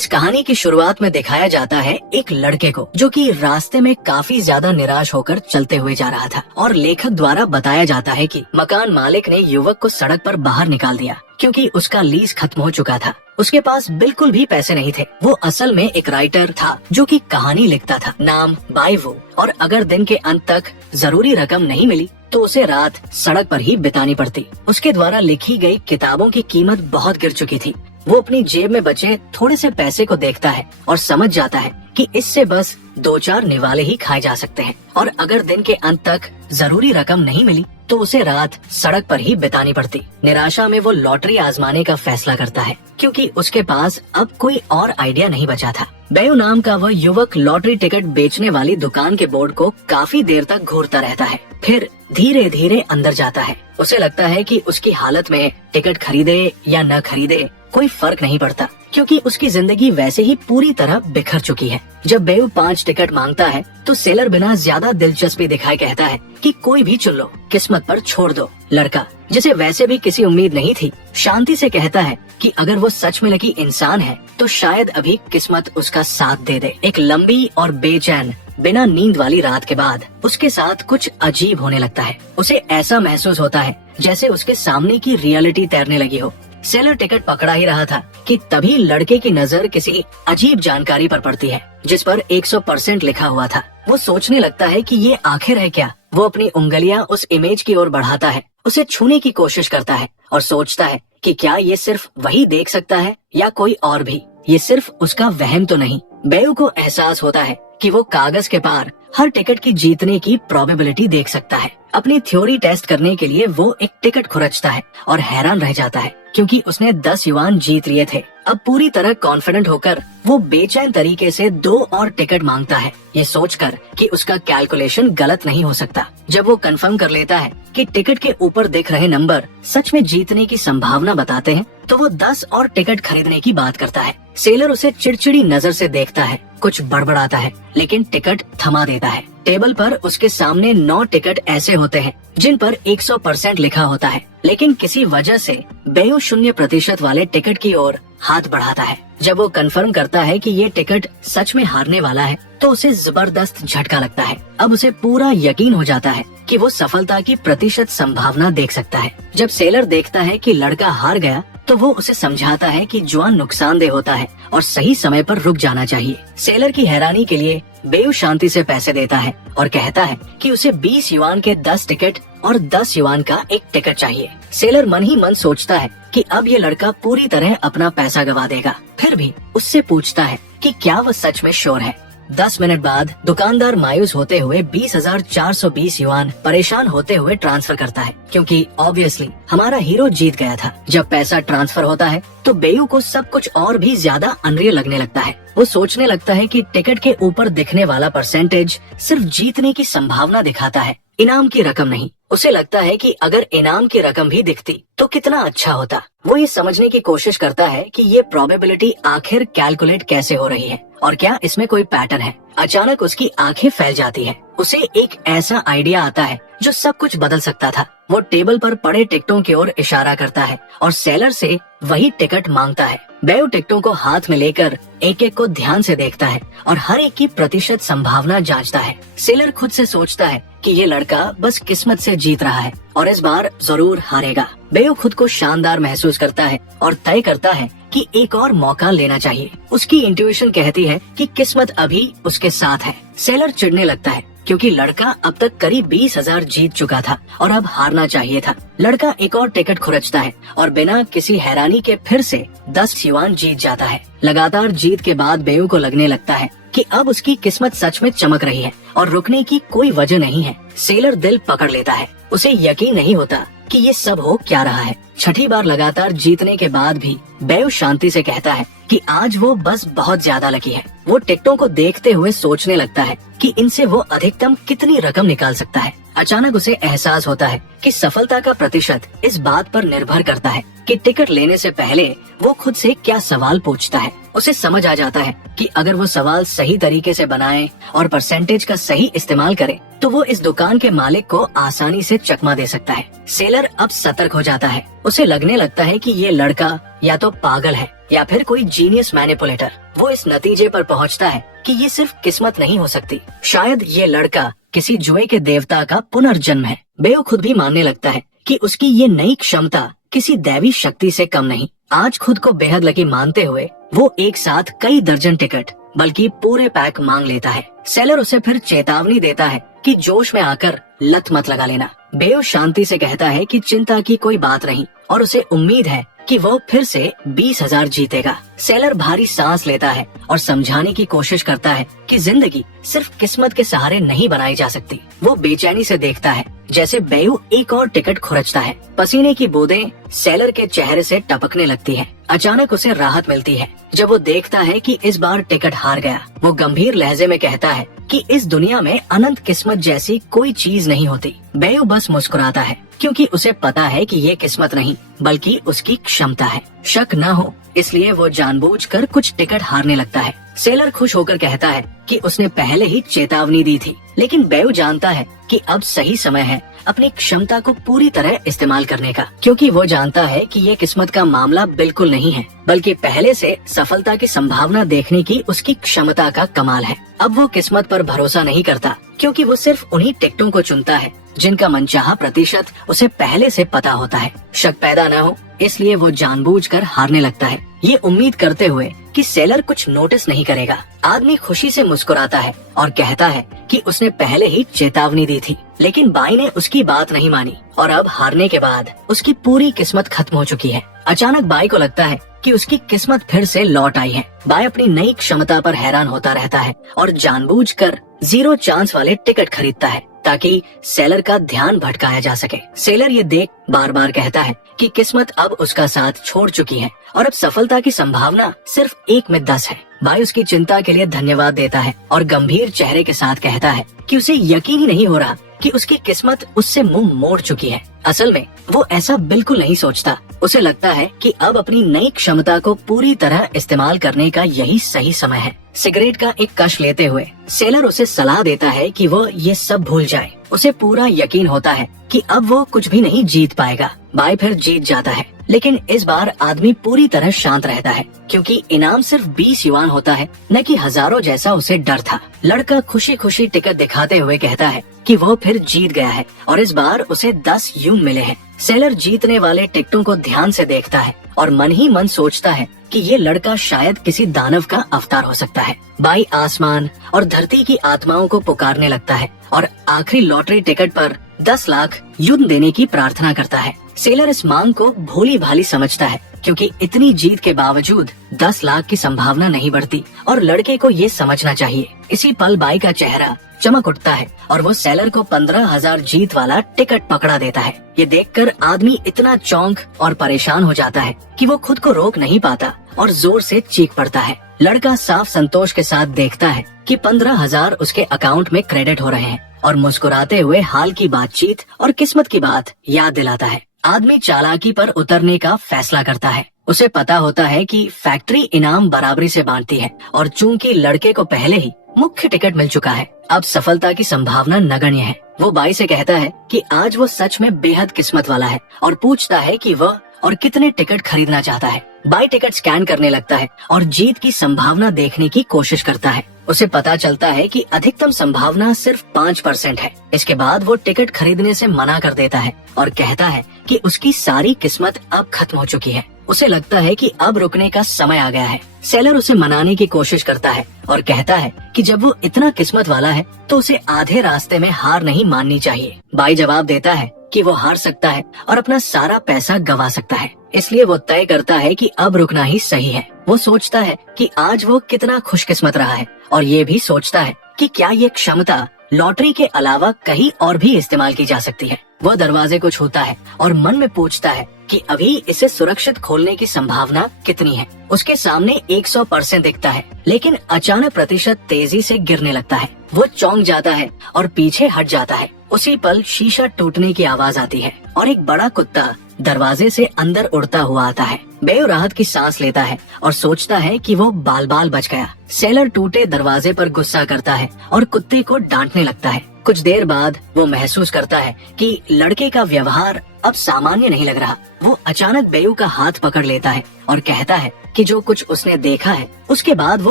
इस कहानी की शुरुआत में दिखाया जाता है एक लड़के को जो कि रास्ते में काफी ज्यादा निराश होकर चलते हुए जा रहा था और लेखक द्वारा बताया जाता है कि मकान मालिक ने युवक को सड़क पर बाहर निकाल दिया क्योंकि उसका लीज खत्म हो चुका था। उसके पास बिल्कुल भी पैसे नहीं थे। वो असल में एक राइटर था जो कि कहानी लिखता था, नाम बाइवो, और अगर दिन के अंत तक जरूरी रकम नहीं मिली तो उसे रात सड़क पर ही बितानी पड़ती। उसके द्वारा लिखी गई किताबों की कीमत बहुत गिर चुकी थी। वो अपनी जेब में बचे थोड़े से पैसे को देखता है और समझ जाता है कि इससे बस 2-4 निवाले ही खाए जा सकते हैं, और अगर दिन के अंत तक जरूरी रकम नहीं मिली तो उसे रात सड़क पर ही बितानी पड़ती। निराशा में वो लॉटरी आजमाने का फैसला करता है क्योंकि उसके पास अब कोई और आइडिया नहीं बचा था। बेयू नाम का वह युवक लॉटरी टिकट बेचने वाली दुकान के बोर्ड को काफी देर तक घूरता रहता है, फिर धीरे धीरे अंदर जाता है। उसे लगता है कि उसकी हालत में टिकट खरीदे या न खरीदे कोई फर्क नहीं पड़ता क्योंकि उसकी जिंदगी वैसे ही पूरी तरह बिखर चुकी है। जब बेयू 5 टिकट मांगता है तो सेलर बिना ज्यादा दिलचस्पी दिखाए कहता है कि कोई भी चुन लो, किस्मत पर छोड़ दो। लड़का, जिसे वैसे भी किसी उम्मीद नहीं थी, शांति से कहता है कि अगर वो सच में लकी इंसान है तो शायद अभी किस्मत उसका साथ दे दे। एक लंबी और बेचैन बिना नींद वाली रात के बाद उसके साथ कुछ अजीब होने लगता है। उसे ऐसा महसूस होता है जैसे उसके सामने की रियलिटी तैरने लगी हो। सेलर टिकट पकड़ा ही रहा था कि तभी लड़के की नजर किसी अजीब जानकारी पर पड़ती है जिस पर 100% लिखा हुआ था। वो सोचने लगता है कि ये आखिर है क्या। वो अपनी उंगलियां उस इमेज की ओर बढ़ाता है, उसे छूने की कोशिश करता है और सोचता है कि क्या ये सिर्फ वही देख सकता है या कोई और भी। ये सिर्फ उसका वहम तो नहीं। बेयू को एहसास होता है कि वो कागज के पार हर टिकट की जीतने की प्रोबेबिलिटी देख सकता है। अपनी थ्योरी टेस्ट करने के लिए वो एक टिकट खुरचता है और हैरान रह जाता है क्योंकि उसने 10 युआन जीत लिए थे। अब पूरी तरह कॉन्फिडेंट होकर वो बेचैन तरीके से 2 और टिकट मांगता है, ये सोचकर कि उसका कैलकुलेशन गलत नहीं हो सकता। जब वो कंफर्म कर लेता है कि टिकट के ऊपर दिख रहे नंबर सच में जीतने की संभावना बताते हैं तो वो 10 और टिकट खरीदने की बात करता है। सेलर उसे चिड़चिड़ी नजर से देखता है, कुछ बड़बड़ाता है लेकिन टिकट थमा देता है। टेबल पर उसके सामने 9 टिकट ऐसे होते हैं जिन पर 100% लिखा होता है, लेकिन किसी वजह से बेयू 0% वाले टिकट की ओर हाथ बढ़ाता है। जब वो कंफर्म करता है कि ये टिकट सच में हारने वाला है तो उसे जबरदस्त झटका लगता है। अब उसे पूरा यकीन हो जाता है कि वो सफलता की प्रतिशत संभावना देख सकता है। जब सेलर देखता है कि लड़का हार गया तो वो उसे समझाता है कि जुआ नुकसानदेह होता है और सही समय पर रुक जाना चाहिए। सेलर की हैरानी के लिए बेयू शांति से पैसे देता है और कहता है कि उसे 20 युआन के 10 टिकट और 10 युआन का एक टिकट चाहिए। सेलर मन ही मन सोचता है कि अब ये लड़का पूरी तरह अपना पैसा गवा देगा, फिर भी उससे पूछता है कि क्या वह सच में श्योर है। 10 मिनट बाद दुकानदार मायूस होते हुए 20,420 युआन परेशान होते हुए ट्रांसफर करता है क्योंकि ऑब्वियसली हमारा हीरो जीत गया था। जब पैसा ट्रांसफर होता है तो बेयू को सब कुछ और भी ज्यादा अनरियल लगने लगता है। वो सोचने लगता है कि टिकट के ऊपर दिखने वाला परसेंटेज सिर्फ जीतने की संभावना दिखाता है, इनाम की रकम नहीं। उसे लगता है कि अगर इनाम की रकम भी दिखती तो कितना अच्छा होता। वो ये समझने की कोशिश करता है कि ये प्रोबेबिलिटी आखिर कैलकुलेट कैसे हो रही है और क्या इसमें कोई पैटर्न है। अचानक उसकी आंखें फैल जाती है। उसे एक ऐसा आइडिया आता है जो सब कुछ बदल सकता था। वो टेबल पर पड़े टिकटों की ओर इशारा करता है और सेलर से वही टिकट मांगता है। बेयू टिकटों को हाथ में लेकर एक एक को ध्यान से देखता है और हर एक की प्रतिशत संभावना जांचता है। सेलर खुद से सोचता है कि ये लड़का बस किस्मत से जीत रहा है और इस बार जरूर हारेगा। बेयू खुद को शानदार महसूस करता है और तय करता है कि एक और मौका लेना चाहिए। उसकी इंट्यूशन कहती है कि किस्मत अभी उसके साथ है। सेलर चिढ़ने लगता है क्योंकि लड़का अब तक करीब 20,000 जीत चुका था और अब हारना चाहिए था। लड़का एक और टिकट खुरचता है और बिना किसी हैरानी के फिर से 10 युआन जीत जाता है। लगातार जीत के बाद बेयू को लगने लगता है कि अब उसकी किस्मत सच में चमक रही है और रुकने की कोई वजह नहीं है। सेलर दिल पकड़ लेता है। उसे यकीन नहीं होता कि ये सब हो क्या रहा है। छठी बार लगातार जीतने के बाद भी बेयू शांति से कहता है कि आज वो बस बहुत ज्यादा लकी है। वो टिकटों को देखते हुए सोचने लगता है कि इनसे वो अधिकतम कितनी रकम निकाल सकता है। अचानक उसे एहसास होता है कि सफलता का प्रतिशत इस बात पर निर्भर करता है कि टिकट लेने से पहले वो खुद से क्या सवाल पूछता है। उसे समझ आ जाता है कि अगर वो सवाल सही तरीके से बनाए और परसेंटेज का सही इस्तेमाल करे तो वो इस दुकान के मालिक को आसानी से चकमा दे सकता है। सेलर अब सतर्क हो जाता है। उसे लगने लगता है कि ये लड़का या तो पागल है या फिर कोई जीनियस मैनिपुलेटर। वो इस नतीजे पर पहुंचता है कि ये सिर्फ किस्मत नहीं हो सकती, शायद ये लड़का किसी जुए के देवता का पुनर्जन्म है। बेओ खुद भी मानने लगता है कि उसकी ये नई क्षमता किसी दैवी शक्ति से कम नहीं। आज खुद को बेहद लकी मानते हुए वो एक साथ कई दर्जन टिकट बल्कि पूरे पैक मांग लेता है। सेलर उसे फिर चेतावनी देता है कि जोश में आकर लत मत लगा लेना। बेओ शांति से कहता है कि चिंता की कोई बात नहीं और उसे उम्मीद है कि वो फिर से 20,000 जीतेगा। सेलर भारी सांस लेता है और समझाने की कोशिश करता है कि जिंदगी सिर्फ किस्मत के सहारे नहीं बनाई जा सकती। वो बेचैनी से देखता है जैसे बेओ एक और टिकट खुरचता है। पसीने की बूंदें सेलर के चेहरे से टपकने लगती है। अचानक उसे राहत मिलती है जब वो देखता है कि इस बार टिकट हार गया। वो गंभीर लहजे में कहता है कि इस दुनिया में अनंत किस्मत जैसी कोई चीज नहीं होती। बेओ बस मुस्कुराता है क्योंकि उसे पता है कि ये किस्मत नहीं बल्कि उसकी क्षमता है। शक न हो इसलिए वो जानबूझकर कुछ टिकट हारने लगता है। सेलर खुश होकर कहता है कि उसने पहले ही चेतावनी दी थी, लेकिन बेओ जानता है कि अब सही समय है अपनी क्षमता को पूरी तरह इस्तेमाल करने का, क्योंकि वो जानता है कि ये किस्मत का मामला बिल्कुल नहीं है बल्कि पहले से सफलता की संभावना देखने की उसकी क्षमता का कमाल है। अब वो किस्मत पर भरोसा नहीं करता क्योंकि वो सिर्फ उन्हीं टिकटों को चुनता है जिनका मनचाहा प्रतिशत उसे पहले से पता होता है। शक पैदा न हो इसलिए वो जानबूझकर हारने लगता है, ये उम्मीद करते हुए कि सेलर कुछ नोटिस नहीं करेगा। आदमी खुशी से मुस्कुराता है और कहता है कि उसने पहले ही चेतावनी दी थी, लेकिन बाई ने उसकी बात नहीं मानी और अब हारने के बाद उसकी पूरी किस्मत खत्म हो चुकी है। अचानक बाई को लगता है कि उसकी किस्मत फिर से लौट आई है। बाई अपनी नई क्षमता पर हैरान होता रहता है और जानबूझकर 0 चांस वाले टिकट खरीदता है ताकि सेलर का ध्यान भटकाया जा सके। सेलर ये देख बार बार कहता है कि किस्मत अब उसका साथ छोड़ चुकी है और अब सफलता की संभावना सिर्फ 1 में 10 है। बाई उसकी चिंता के लिए धन्यवाद देता है और गंभीर चेहरे के साथ कहता है कि उसे यकीन ही नहीं हो रहा कि उसकी किस्मत उससे मुंह मोड़ चुकी है। असल में वो ऐसा बिल्कुल नहीं सोचता। उसे लगता है कि अब अपनी नई क्षमता को पूरी तरह इस्तेमाल करने का यही सही समय है। सिगरेट का एक कश लेते हुए सेलर उसे सलाह देता है कि वो ये सब भूल जाए। उसे पूरा यकीन होता है कि अब वो कुछ भी नहीं जीत पाएगा। बाई फिर जीत जाता है, लेकिन इस बार आदमी पूरी तरह शांत रहता है क्योंकि इनाम सिर्फ 20 युआन होता है, न कि हजारों जैसा उसे डर था। लड़का खुशी खुशी टिकट दिखाते हुए कहता है कि वो फिर जीत गया है और इस बार उसे 10 यून मिले हैं। सेलर जीतने वाले टिकटों को ध्यान से देखता है और मन ही मन सोचता है कि ये लड़का शायद किसी दानव का अवतार हो सकता है। बाई आसमान और धरती की आत्माओं को पुकारने लगता है और आखिरी लॉटरी टिकट पर 10 लाख यून देने की प्रार्थना करता है। सेलर इस मांग को भोली भाली समझता है क्योंकि इतनी जीत के बावजूद 10 लाख की संभावना नहीं बढ़ती और लड़के को ये समझना चाहिए। इसी पल बाई का चेहरा चमक उठता है और वो सेलर को 15,000 जीत वाला टिकट पकड़ा देता है। ये देखकर आदमी इतना चौंक और परेशान हो जाता है कि वो खुद को रोक नहीं पाता और जोर से चीख पड़ता है। लड़का साफ संतोष के साथ देखता है कि 15,000 उसके अकाउंट में क्रेडिट हो रहे हैं और मुस्कुराते हुए हाल की बातचीत और किस्मत की बात याद दिलाता है। आदमी चालाकी पर उतरने का फैसला करता है। उसे पता होता है कि फैक्ट्री इनाम बराबरी से बांटती है और चूंकि लड़के को पहले ही मुख्य टिकट मिल चुका है, अब सफलता की संभावना नगण्य है। वो बाई से कहता है कि आज वो सच में बेहद किस्मत वाला है और पूछता है कि वह और कितने टिकट खरीदना चाहता है। बाई टिकट स्कैन करने लगता है और जीत की संभावना देखने की कोशिश करता है। उसे पता चलता है कि अधिकतम संभावना सिर्फ 5% है। इसके बाद वो टिकट खरीदने से मना कर देता है और कहता है कि उसकी सारी किस्मत अब खत्म हो चुकी है। उसे लगता है कि अब रुकने का समय आ गया है। सेलर उसे मनाने की कोशिश करता है और कहता है कि जब वो इतना किस्मत वाला है तो उसे आधे रास्ते में हार नहीं माननी चाहिए। बाई जवाब देता है कि वो हार सकता है और अपना सारा पैसा गंवा सकता है, इसलिए वो तय करता है कि अब रुकना ही सही है। वो सोचता है कि आज वो कितना खुशकिस्मत रहा है और ये भी सोचता है कि क्या ये क्षमता लॉटरी के अलावा कहीं और भी इस्तेमाल की जा सकती है। वो दरवाजे को छूता है और मन में पूछता है कि अभी इसे सुरक्षित खोलने की संभावना कितनी है। उसके सामने 100% दिखता है, लेकिन अचानक प्रतिशत तेजी से गिरने लगता है। वो चौंक जाता है और पीछे हट जाता है। उसी पल शीशा टूटने की आवाज आती है और एक बड़ा कुत्ता दरवाजे से अंदर उड़ता हुआ आता है। बेओ राहत की सांस लेता है और सोचता है कि वो बाल बाल बच गया। सेलर टूटे दरवाजे पर गुस्सा करता है और कुत्ते को डांटने लगता है। कुछ देर बाद वो महसूस करता है कि लड़के का व्यवहार अब सामान्य नहीं लग रहा। वो अचानक बेयू का हाथ पकड़ लेता है और कहता है कि जो कुछ उसने देखा है उसके बाद वो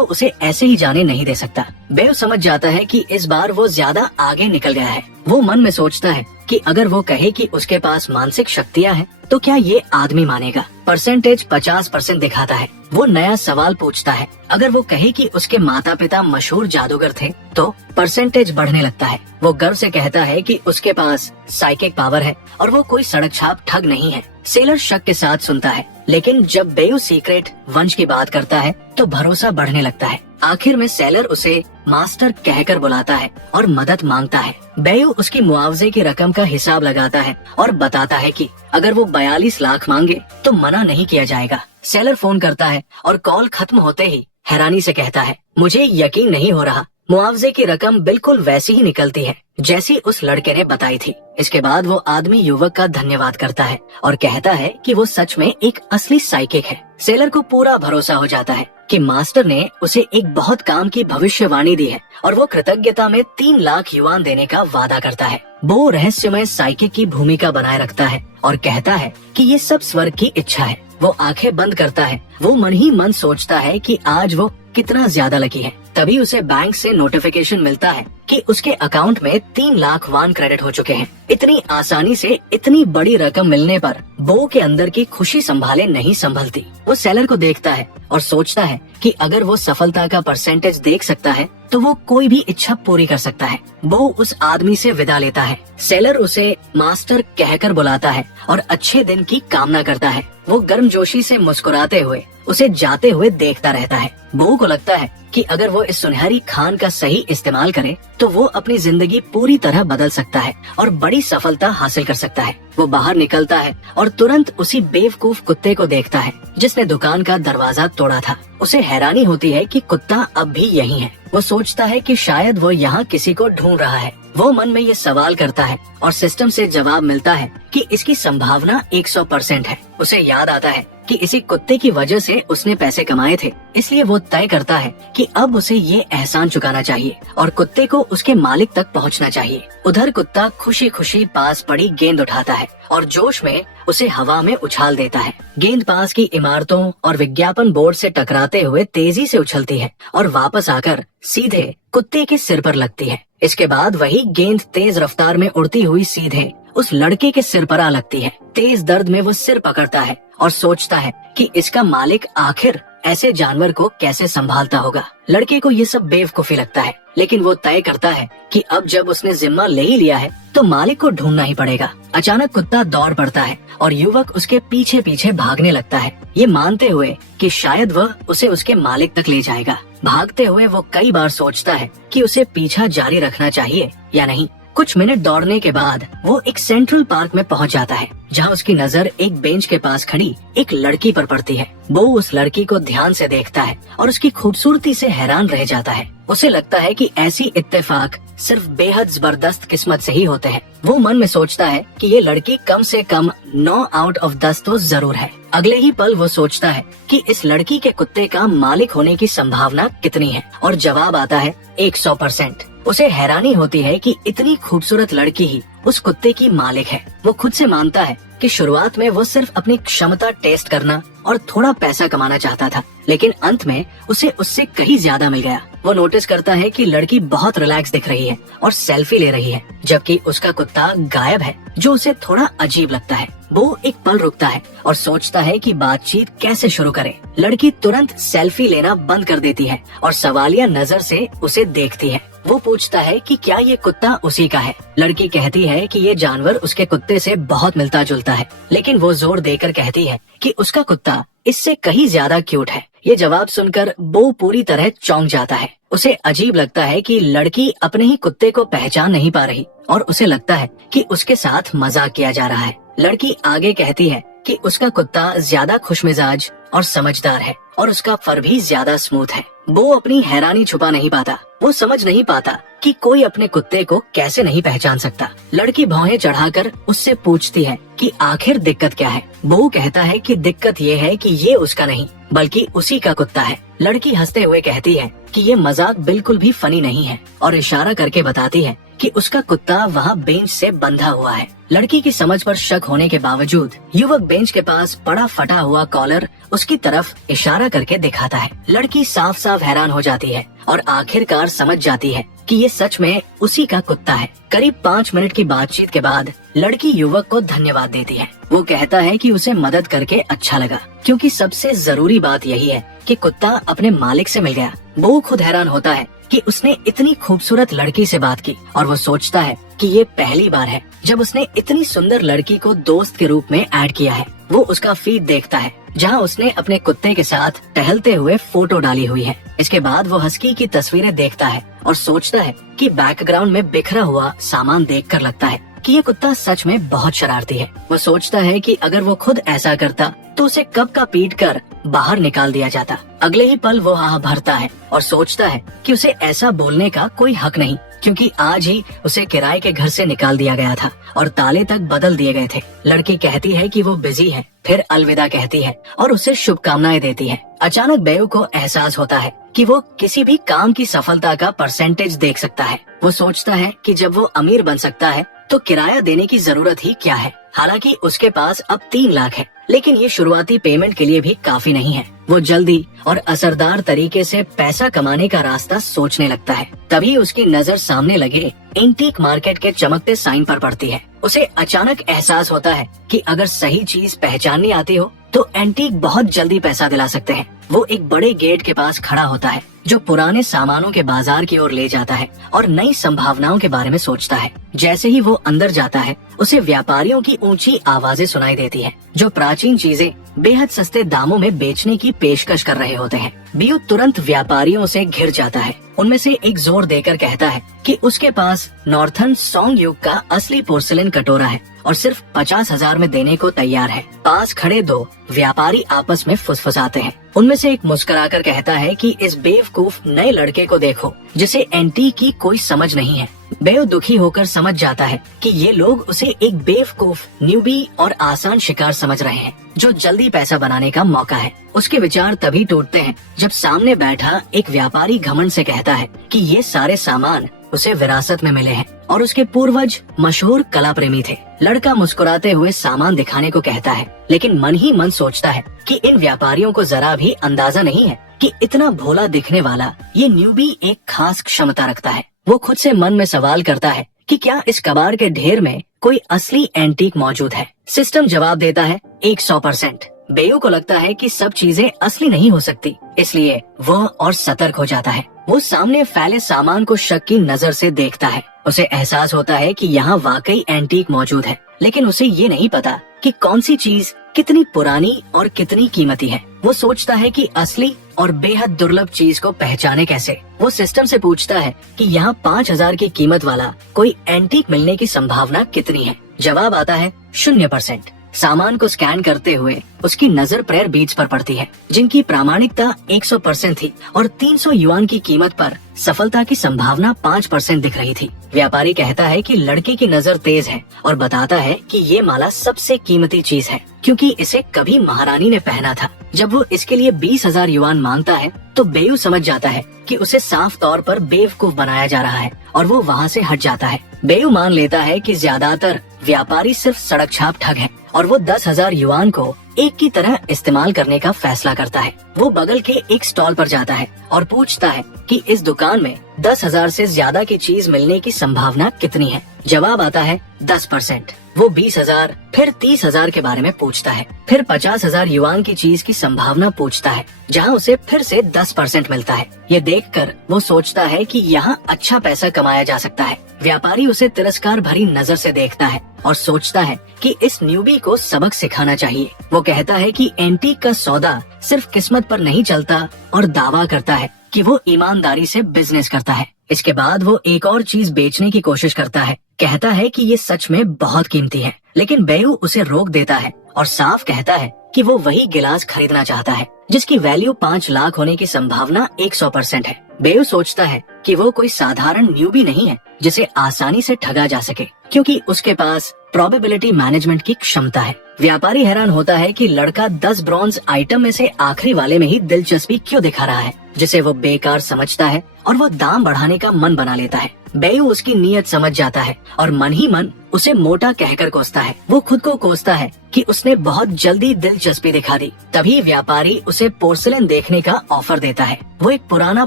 उसे ऐसे ही जाने नहीं दे सकता। बेयू समझ जाता है कि इस बार वो ज्यादा आगे निकल गया है। वो मन में सोचता है कि अगर वो कहे कि उसके पास मानसिक शक्तियाँ हैं तो क्या ये आदमी मानेगा। परसेंटेज 50% दिखाता है। वो नया सवाल पूछता है। अगर वो कहे कि उसके माता पिता मशहूर जादूगर थे तो परसेंटेज बढ़ने लगता है। वो गर्व से कहता है कि उसके पास साइकिक पावर है और वो कोई सड़क छाप ठग नहीं है। सेलर शक के साथ सुनता है, लेकिन जब बेयू सीक्रेट वंश की बात करता है तो भरोसा बढ़ने लगता है। आखिर में सेलर उसे मास्टर कहकर बुलाता है और मदद मांगता है। बेयू उसकी मुआवजे की रकम का हिसाब लगाता है और बताता है कि अगर वो 42 लाख मांगे तो मना नहीं किया जाएगा। सेलर फोन करता है और कॉल खत्म होते ही हैरानी से कहता है, मुझे यकीन नहीं हो रहा, मुआवजे की रकम बिल्कुल वैसी ही निकलती है जैसी उस लड़के ने बताई थी। इसके बाद वो आदमी युवक का धन्यवाद करता है और कहता है कि वो सच में एक असली साइकिक है। सेलर को पूरा भरोसा हो जाता है कि मास्टर ने उसे एक बहुत काम की भविष्यवाणी दी है और वो कृतज्ञता में 3 लाख युआन देने का वादा करता है। वो रहस्यमय साइकिक की भूमिका बनाए रखता है और कहता है कि ये सब स्वर्ग की इच्छा है। वो आंखें बंद करता है। वो मन ही मन सोचता है कि आज वो कितना ज्यादा लकी है। तभी उसे बैंक से नोटिफिकेशन मिलता है कि उसके अकाउंट में 3 लाख वान क्रेडिट हो चुके हैं। इतनी आसानी से इतनी बड़ी रकम मिलने पर बो के अंदर की खुशी संभाले नहीं संभलती। वो सेलर को देखता है और सोचता है कि अगर वो सफलता का परसेंटेज देख सकता है तो वो कोई भी इच्छा पूरी कर सकता है। बो उस आदमी से विदा लेता है। सेलर उसे मास्टर कहकर बुलाता है और अच्छे दिन की कामना करता है। वो गर्मजोशी से मुस्कुराते हुए उसे जाते हुए देखता रहता है। बो को लगता है कि अगर वो इस सुनहरी खान का सही इस्तेमाल करे तो वो अपनी जिंदगी पूरी तरह बदल सकता है और बड़ी सफलता हासिल कर सकता है। वो बाहर निकलता है और तुरंत उसी बेवकूफ कुत्ते को देखता है जिसने दुकान का दरवाजा तोड़ा था। उसे हैरानी होती है कि कुत्ता अब भी यहीं है। वो सोचता है कि शायद वो यहाँ किसी को ढूंढ रहा है। वो मन में ये सवाल करता है और सिस्टम से जवाब मिलता है कि इसकी संभावना 100% है। उसे याद आता है कि इसी कुत्ते की वजह से उसने पैसे कमाए थे, इसलिए वो तय करता है कि अब उसे ये एहसान चुकाना चाहिए और कुत्ते को उसके मालिक तक पहुंचना चाहिए। उधर कुत्ता खुशी खुशी पास पड़ी गेंद उठाता है और जोश में उसे हवा में उछाल देता है। गेंद पास की इमारतों और विज्ञापन बोर्ड से टकराते हुए तेजी से उछलती है और वापस आकर सीधे कुत्ते के सिर पर लगती है। इसके बाद वही गेंद तेज रफ्तार में उड़ती हुई सीधे उस लड़के के सिर पर आ लगती है। तेज दर्द में वो सिर पकड़ता है और सोचता है कि इसका मालिक आखिर ऐसे जानवर को कैसे संभालता होगा। लड़के को ये सब बेवकूफी लगता है, लेकिन वो तय करता है कि अब जब उसने जिम्मा ले ही लिया है तो मालिक को ढूंढना ही पड़ेगा। अचानक कुत्ता दौड़ पड़ता है और युवक उसके पीछे पीछे भागने लगता है, ये मानते हुए कि शायद वह उसे उसके मालिक तक ले जाएगा। भागते हुए वो कई बार सोचता है कि उसे पीछा जारी रखना चाहिए या नहीं। कुछ मिनट दौड़ने के बाद वो एक सेंट्रल पार्क में पहुंच जाता है, जहां उसकी नजर एक बेंच के पास खड़ी एक लड़की पर पड़ती है। वो उस लड़की को ध्यान से देखता है और उसकी खूबसूरती से हैरान रह जाता है। उसे लगता है कि ऐसी इत्तेफाक सिर्फ बेहद जबरदस्त किस्मत से ही होते हैं। वो मन में सोचता है कि ये लड़की कम से कम 9 आउट ऑफ 10 तो जरूर है। अगले ही पल वो सोचता है कि इस लड़की के कुत्ते का मालिक होने की संभावना कितनी है और जवाब आता है 100%। उसे हैरानी होती है कि इतनी खूबसूरत लड़की ही उस कुत्ते की मालिक है। वो खुद से मानता है कि शुरुआत में वो सिर्फ अपनी क्षमता टेस्ट करना और थोड़ा पैसा कमाना चाहता था, लेकिन अंत में उसे उससे कहीं ज्यादा मिल गया। वो नोटिस करता है कि लड़की बहुत रिलैक्स दिख रही है और सेल्फी ले रही है, जबकि उसका कुत्ता गायब है, जो उसे थोड़ा अजीब लगता है। वो एक पल रुकता है और सोचता है कि बातचीत कैसे शुरू करे। लड़की तुरंत सेल्फी लेना बंद कर देती है और सवालिया नजर से उसे देखती है। वो पूछता है कि क्या ये कुत्ता उसी का है। लड़की कहती है कि ये जानवर उसके कुत्ते से बहुत मिलता जुलता है, लेकिन वो जोर देकर कहती है कि उसका कुत्ता इससे कहीं ज्यादा क्यूट है। ये जवाब सुनकर बो पूरी तरह चौंक जाता है। उसे अजीब लगता है कि लड़की अपने ही कुत्ते को पहचान नहीं पा रही और उसे लगता है कि उसके साथ मजाक किया जा रहा है। लड़की आगे कहती है कि उसका कुत्ता ज्यादा खुशमिजाज और समझदार है और उसका फर भी ज्यादा स्मूथ है। वो अपनी हैरानी छुपा नहीं पाता। वो समझ नहीं पाता कि कोई अपने कुत्ते को कैसे नहीं पहचान सकता। लड़की भौहें चढ़ाकर उससे पूछती है कि आखिर दिक्कत क्या है। वो कहता है कि दिक्कत ये है कि ये उसका नहीं बल्कि उसी का कुत्ता है। लड़की हंसते हुए कहती है कि ये मजाक बिल्कुल भी फनी नहीं है और इशारा करके बताती है कि उसका कुत्ता वहाँ बेंच से बंधा हुआ है। लड़की की समझ पर शक होने के बावजूद युवक बेंच के पास पड़ा फटा हुआ कॉलर उसकी तरफ इशारा करके दिखाता है। लड़की साफ साफ हैरान हो जाती है और आखिरकार समझ जाती है कि ये सच में उसी का कुत्ता है। करीब 5 मिनट की बातचीत के बाद लड़की युवक को धन्यवाद देती है। वो कहता है कि उसे मदद करके अच्छा लगा, क्योंकि सबसे जरूरी बात यही है कि कुत्ता अपने मालिक से मिल गया। वो खुद हैरान होता है कि उसने इतनी खूबसूरत लड़की से बात की और वो सोचता है कि ये पहली बार है जब उसने इतनी सुंदर लड़की को दोस्त के रूप में ऐड किया है। वो उसका फीड देखता है जहां उसने अपने कुत्ते के साथ टहलते हुए फोटो डाली हुई है। इसके बाद वो हस्की की तस्वीरें देखता है और सोचता है कि बैकग्राउंड में बिखरा हुआ सामान देखकर लगता है कि ये कुत्ता सच में बहुत शरारती है। वो सोचता है कि अगर वो खुद ऐसा करता तो उसे कब का पीट कर बाहर निकाल दिया जाता। अगले ही पल वो आह भरता है और सोचता है कि उसे ऐसा बोलने का कोई हक नहीं, क्योंकि आज ही उसे किराए के घर से निकाल दिया गया था और ताले तक बदल दिए गए थे। लड़की कहती है कि वो बिजी है, फिर अलविदा कहती है और उसे शुभकामनाएं देती है। अचानक बेयू को एहसास होता है कि वो किसी भी काम की सफलता का परसेंटेज देख सकता है। वो सोचता है कि जब वो अमीर बन सकता है तो किराया देने की जरूरत ही क्या है। हालांकि उसके पास अब 3 लाख है, लेकिन ये शुरुआती पेमेंट के लिए भी काफी नहीं है। वो जल्दी और असरदार तरीके से पैसा कमाने का रास्ता सोचने लगता है। तभी उसकी नजर सामने लगे एंटीक मार्केट के चमकते साइन पर पड़ती है। उसे अचानक एहसास होता है कि अगर सही चीज पहचाननी आती हो तो एंटीक बहुत जल्दी पैसा दिला सकते हैं। वो एक बड़े गेट के पास खड़ा होता है जो पुराने सामानों के बाजार की ओर ले जाता है और नई संभावनाओं के बारे में सोचता है। जैसे ही वो अंदर जाता है उसे व्यापारियों की ऊंची आवाजें सुनाई देती हैं, जो प्राचीन चीजें बेहद सस्ते दामों में बेचने की पेशकश कर रहे होते हैं। बियू तुरंत व्यापारियों से घिर जाता है। उनमें से एक जोर देकर कहता है कि उसके पास नॉर्थर्न सॉन्ग युग का असली पोर्सिलेन कटोरा है और सिर्फ 50,000 में देने को तैयार है। पास खड़े 2 व्यापारी आपस में फुसफुसाते हैं। उनमें से एक मुस्कुराकर कहता है कि इस बेवकूफ नए लड़के को देखो जिसे एंटीक की कोई समझ नहीं है। बेव दुखी होकर समझ जाता है कि ये लोग उसे एक बेवकूफ, न्यूबी और आसान शिकार समझ रहे हैं जो जल्दी पैसा बनाने का मौका है। उसके विचार तभी टूटते हैं जब सामने बैठा एक व्यापारी घमंड से कहता है कि ये सारे सामान उसे विरासत में मिले हैं और उसके पूर्वज मशहूर कला प्रेमी थे। लड़का मुस्कुराते हुए सामान दिखाने को कहता है, लेकिन मन ही मन सोचता है कि इन व्यापारियों को जरा भी अंदाजा नहीं है कि इतना भोला दिखने वाला ये न्यूबी एक खास क्षमता रखता है। वो खुद से मन में सवाल करता है कि क्या इस कबाड़ के ढेर में कोई असली एंटीक मौजूद है। सिस्टम जवाब देता है 100%। बेयू को लगता है कि सब चीजें असली नहीं हो सकती, इसलिए वह और सतर्क हो जाता है। वो सामने फैले सामान को शक की नजर से देखता है। उसे एहसास होता है कि यहाँ वाकई एंटीक मौजूद है, लेकिन उसे ये नहीं पता कि कौन सी चीज कितनी पुरानी और कितनी कीमती है। वो सोचता है कि असली और बेहद दुर्लभ चीज को पहचाने कैसे। वो सिस्टम से पूछता है कि यहाँ 5,000 की कीमत वाला कोई एंटीक मिलने की संभावना कितनी है। जवाब आता है 0%। सामान को स्कैन करते हुए उसकी नजर प्रेयर बीड्स पर पड़ती है, जिनकी प्रामाणिकता 100% थी और 300 युआन की कीमत पर सफलता की संभावना 5% दिख रही थी। व्यापारी कहता है कि लड़के की नजर तेज है और बताता है कि ये माला सबसे कीमती चीज है, क्योंकि इसे कभी महारानी ने पहना था। जब वो इसके लिए 20,000 युआन मांगता है तो बेयू समझ जाता है कि उसे साफ तौर पर बेवकूफ बनाया जा रहा है और वो वहाँ से हट जाता है। बेयू मान लेता है कि ज्यादातर व्यापारी सिर्फ सड़क छाप ठग है और वो 10,000 युआन को एक की तरह इस्तेमाल करने का फैसला करता है। वो बगल के एक स्टॉल पर जाता है और पूछता है कि इस दुकान में 10,000 से ज्यादा की चीज मिलने की संभावना कितनी है। जवाब आता है 10%। वो 20,000 फिर 30,000 के बारे में पूछता है, फिर 50,000 युआन की चीज की संभावना पूछता है, जहां उसे फिर से 10% मिलता है। ये देखकर वो सोचता है कि यहाँ अच्छा पैसा कमाया जा सकता है। व्यापारी उसे तिरस्कार भरी नजर से देखता है और सोचता है कि इस न्यूबी को सबक सिखाना चाहिए। वो कहता है कि एंटीक का सौदा सिर्फ किस्मत पर नहीं चलता और दावा करता है कि वो ईमानदारी से बिजनेस करता है। इसके बाद वो एक और चीज बेचने की कोशिश करता है। कहता है कि ये सच में बहुत कीमती है, लेकिन बेयू उसे रोक देता है और साफ कहता है कि वो वही गिलास खरीदना चाहता है जिसकी वैल्यू 5 लाख होने की संभावना 100% है। बेयू सोचता है कि वो कोई साधारण न्यूबी नहीं है जिसे आसानी से ठगा जा सके, क्योंकि उसके पास प्रोबेबिलिटी मैनेजमेंट की क्षमता है। व्यापारी हैरान होता है कि लड़का 10 ब्रॉन्ज आइटम में से आखिरी वाले में ही दिलचस्पी क्यों दिखा रहा है, जिसे वो बेकार समझता है और वो दाम बढ़ाने का मन बना लेता है। बेयू उसकी नीयत समझ जाता है और मन ही मन उसे मोटा कहकर कोसता है। वो खुद को कोसता है कि उसने बहुत जल्दी दिलचस्पी दिखा दी। तभी व्यापारी उसे पोर्सिलेन देखने का ऑफर देता है। वो एक पुराना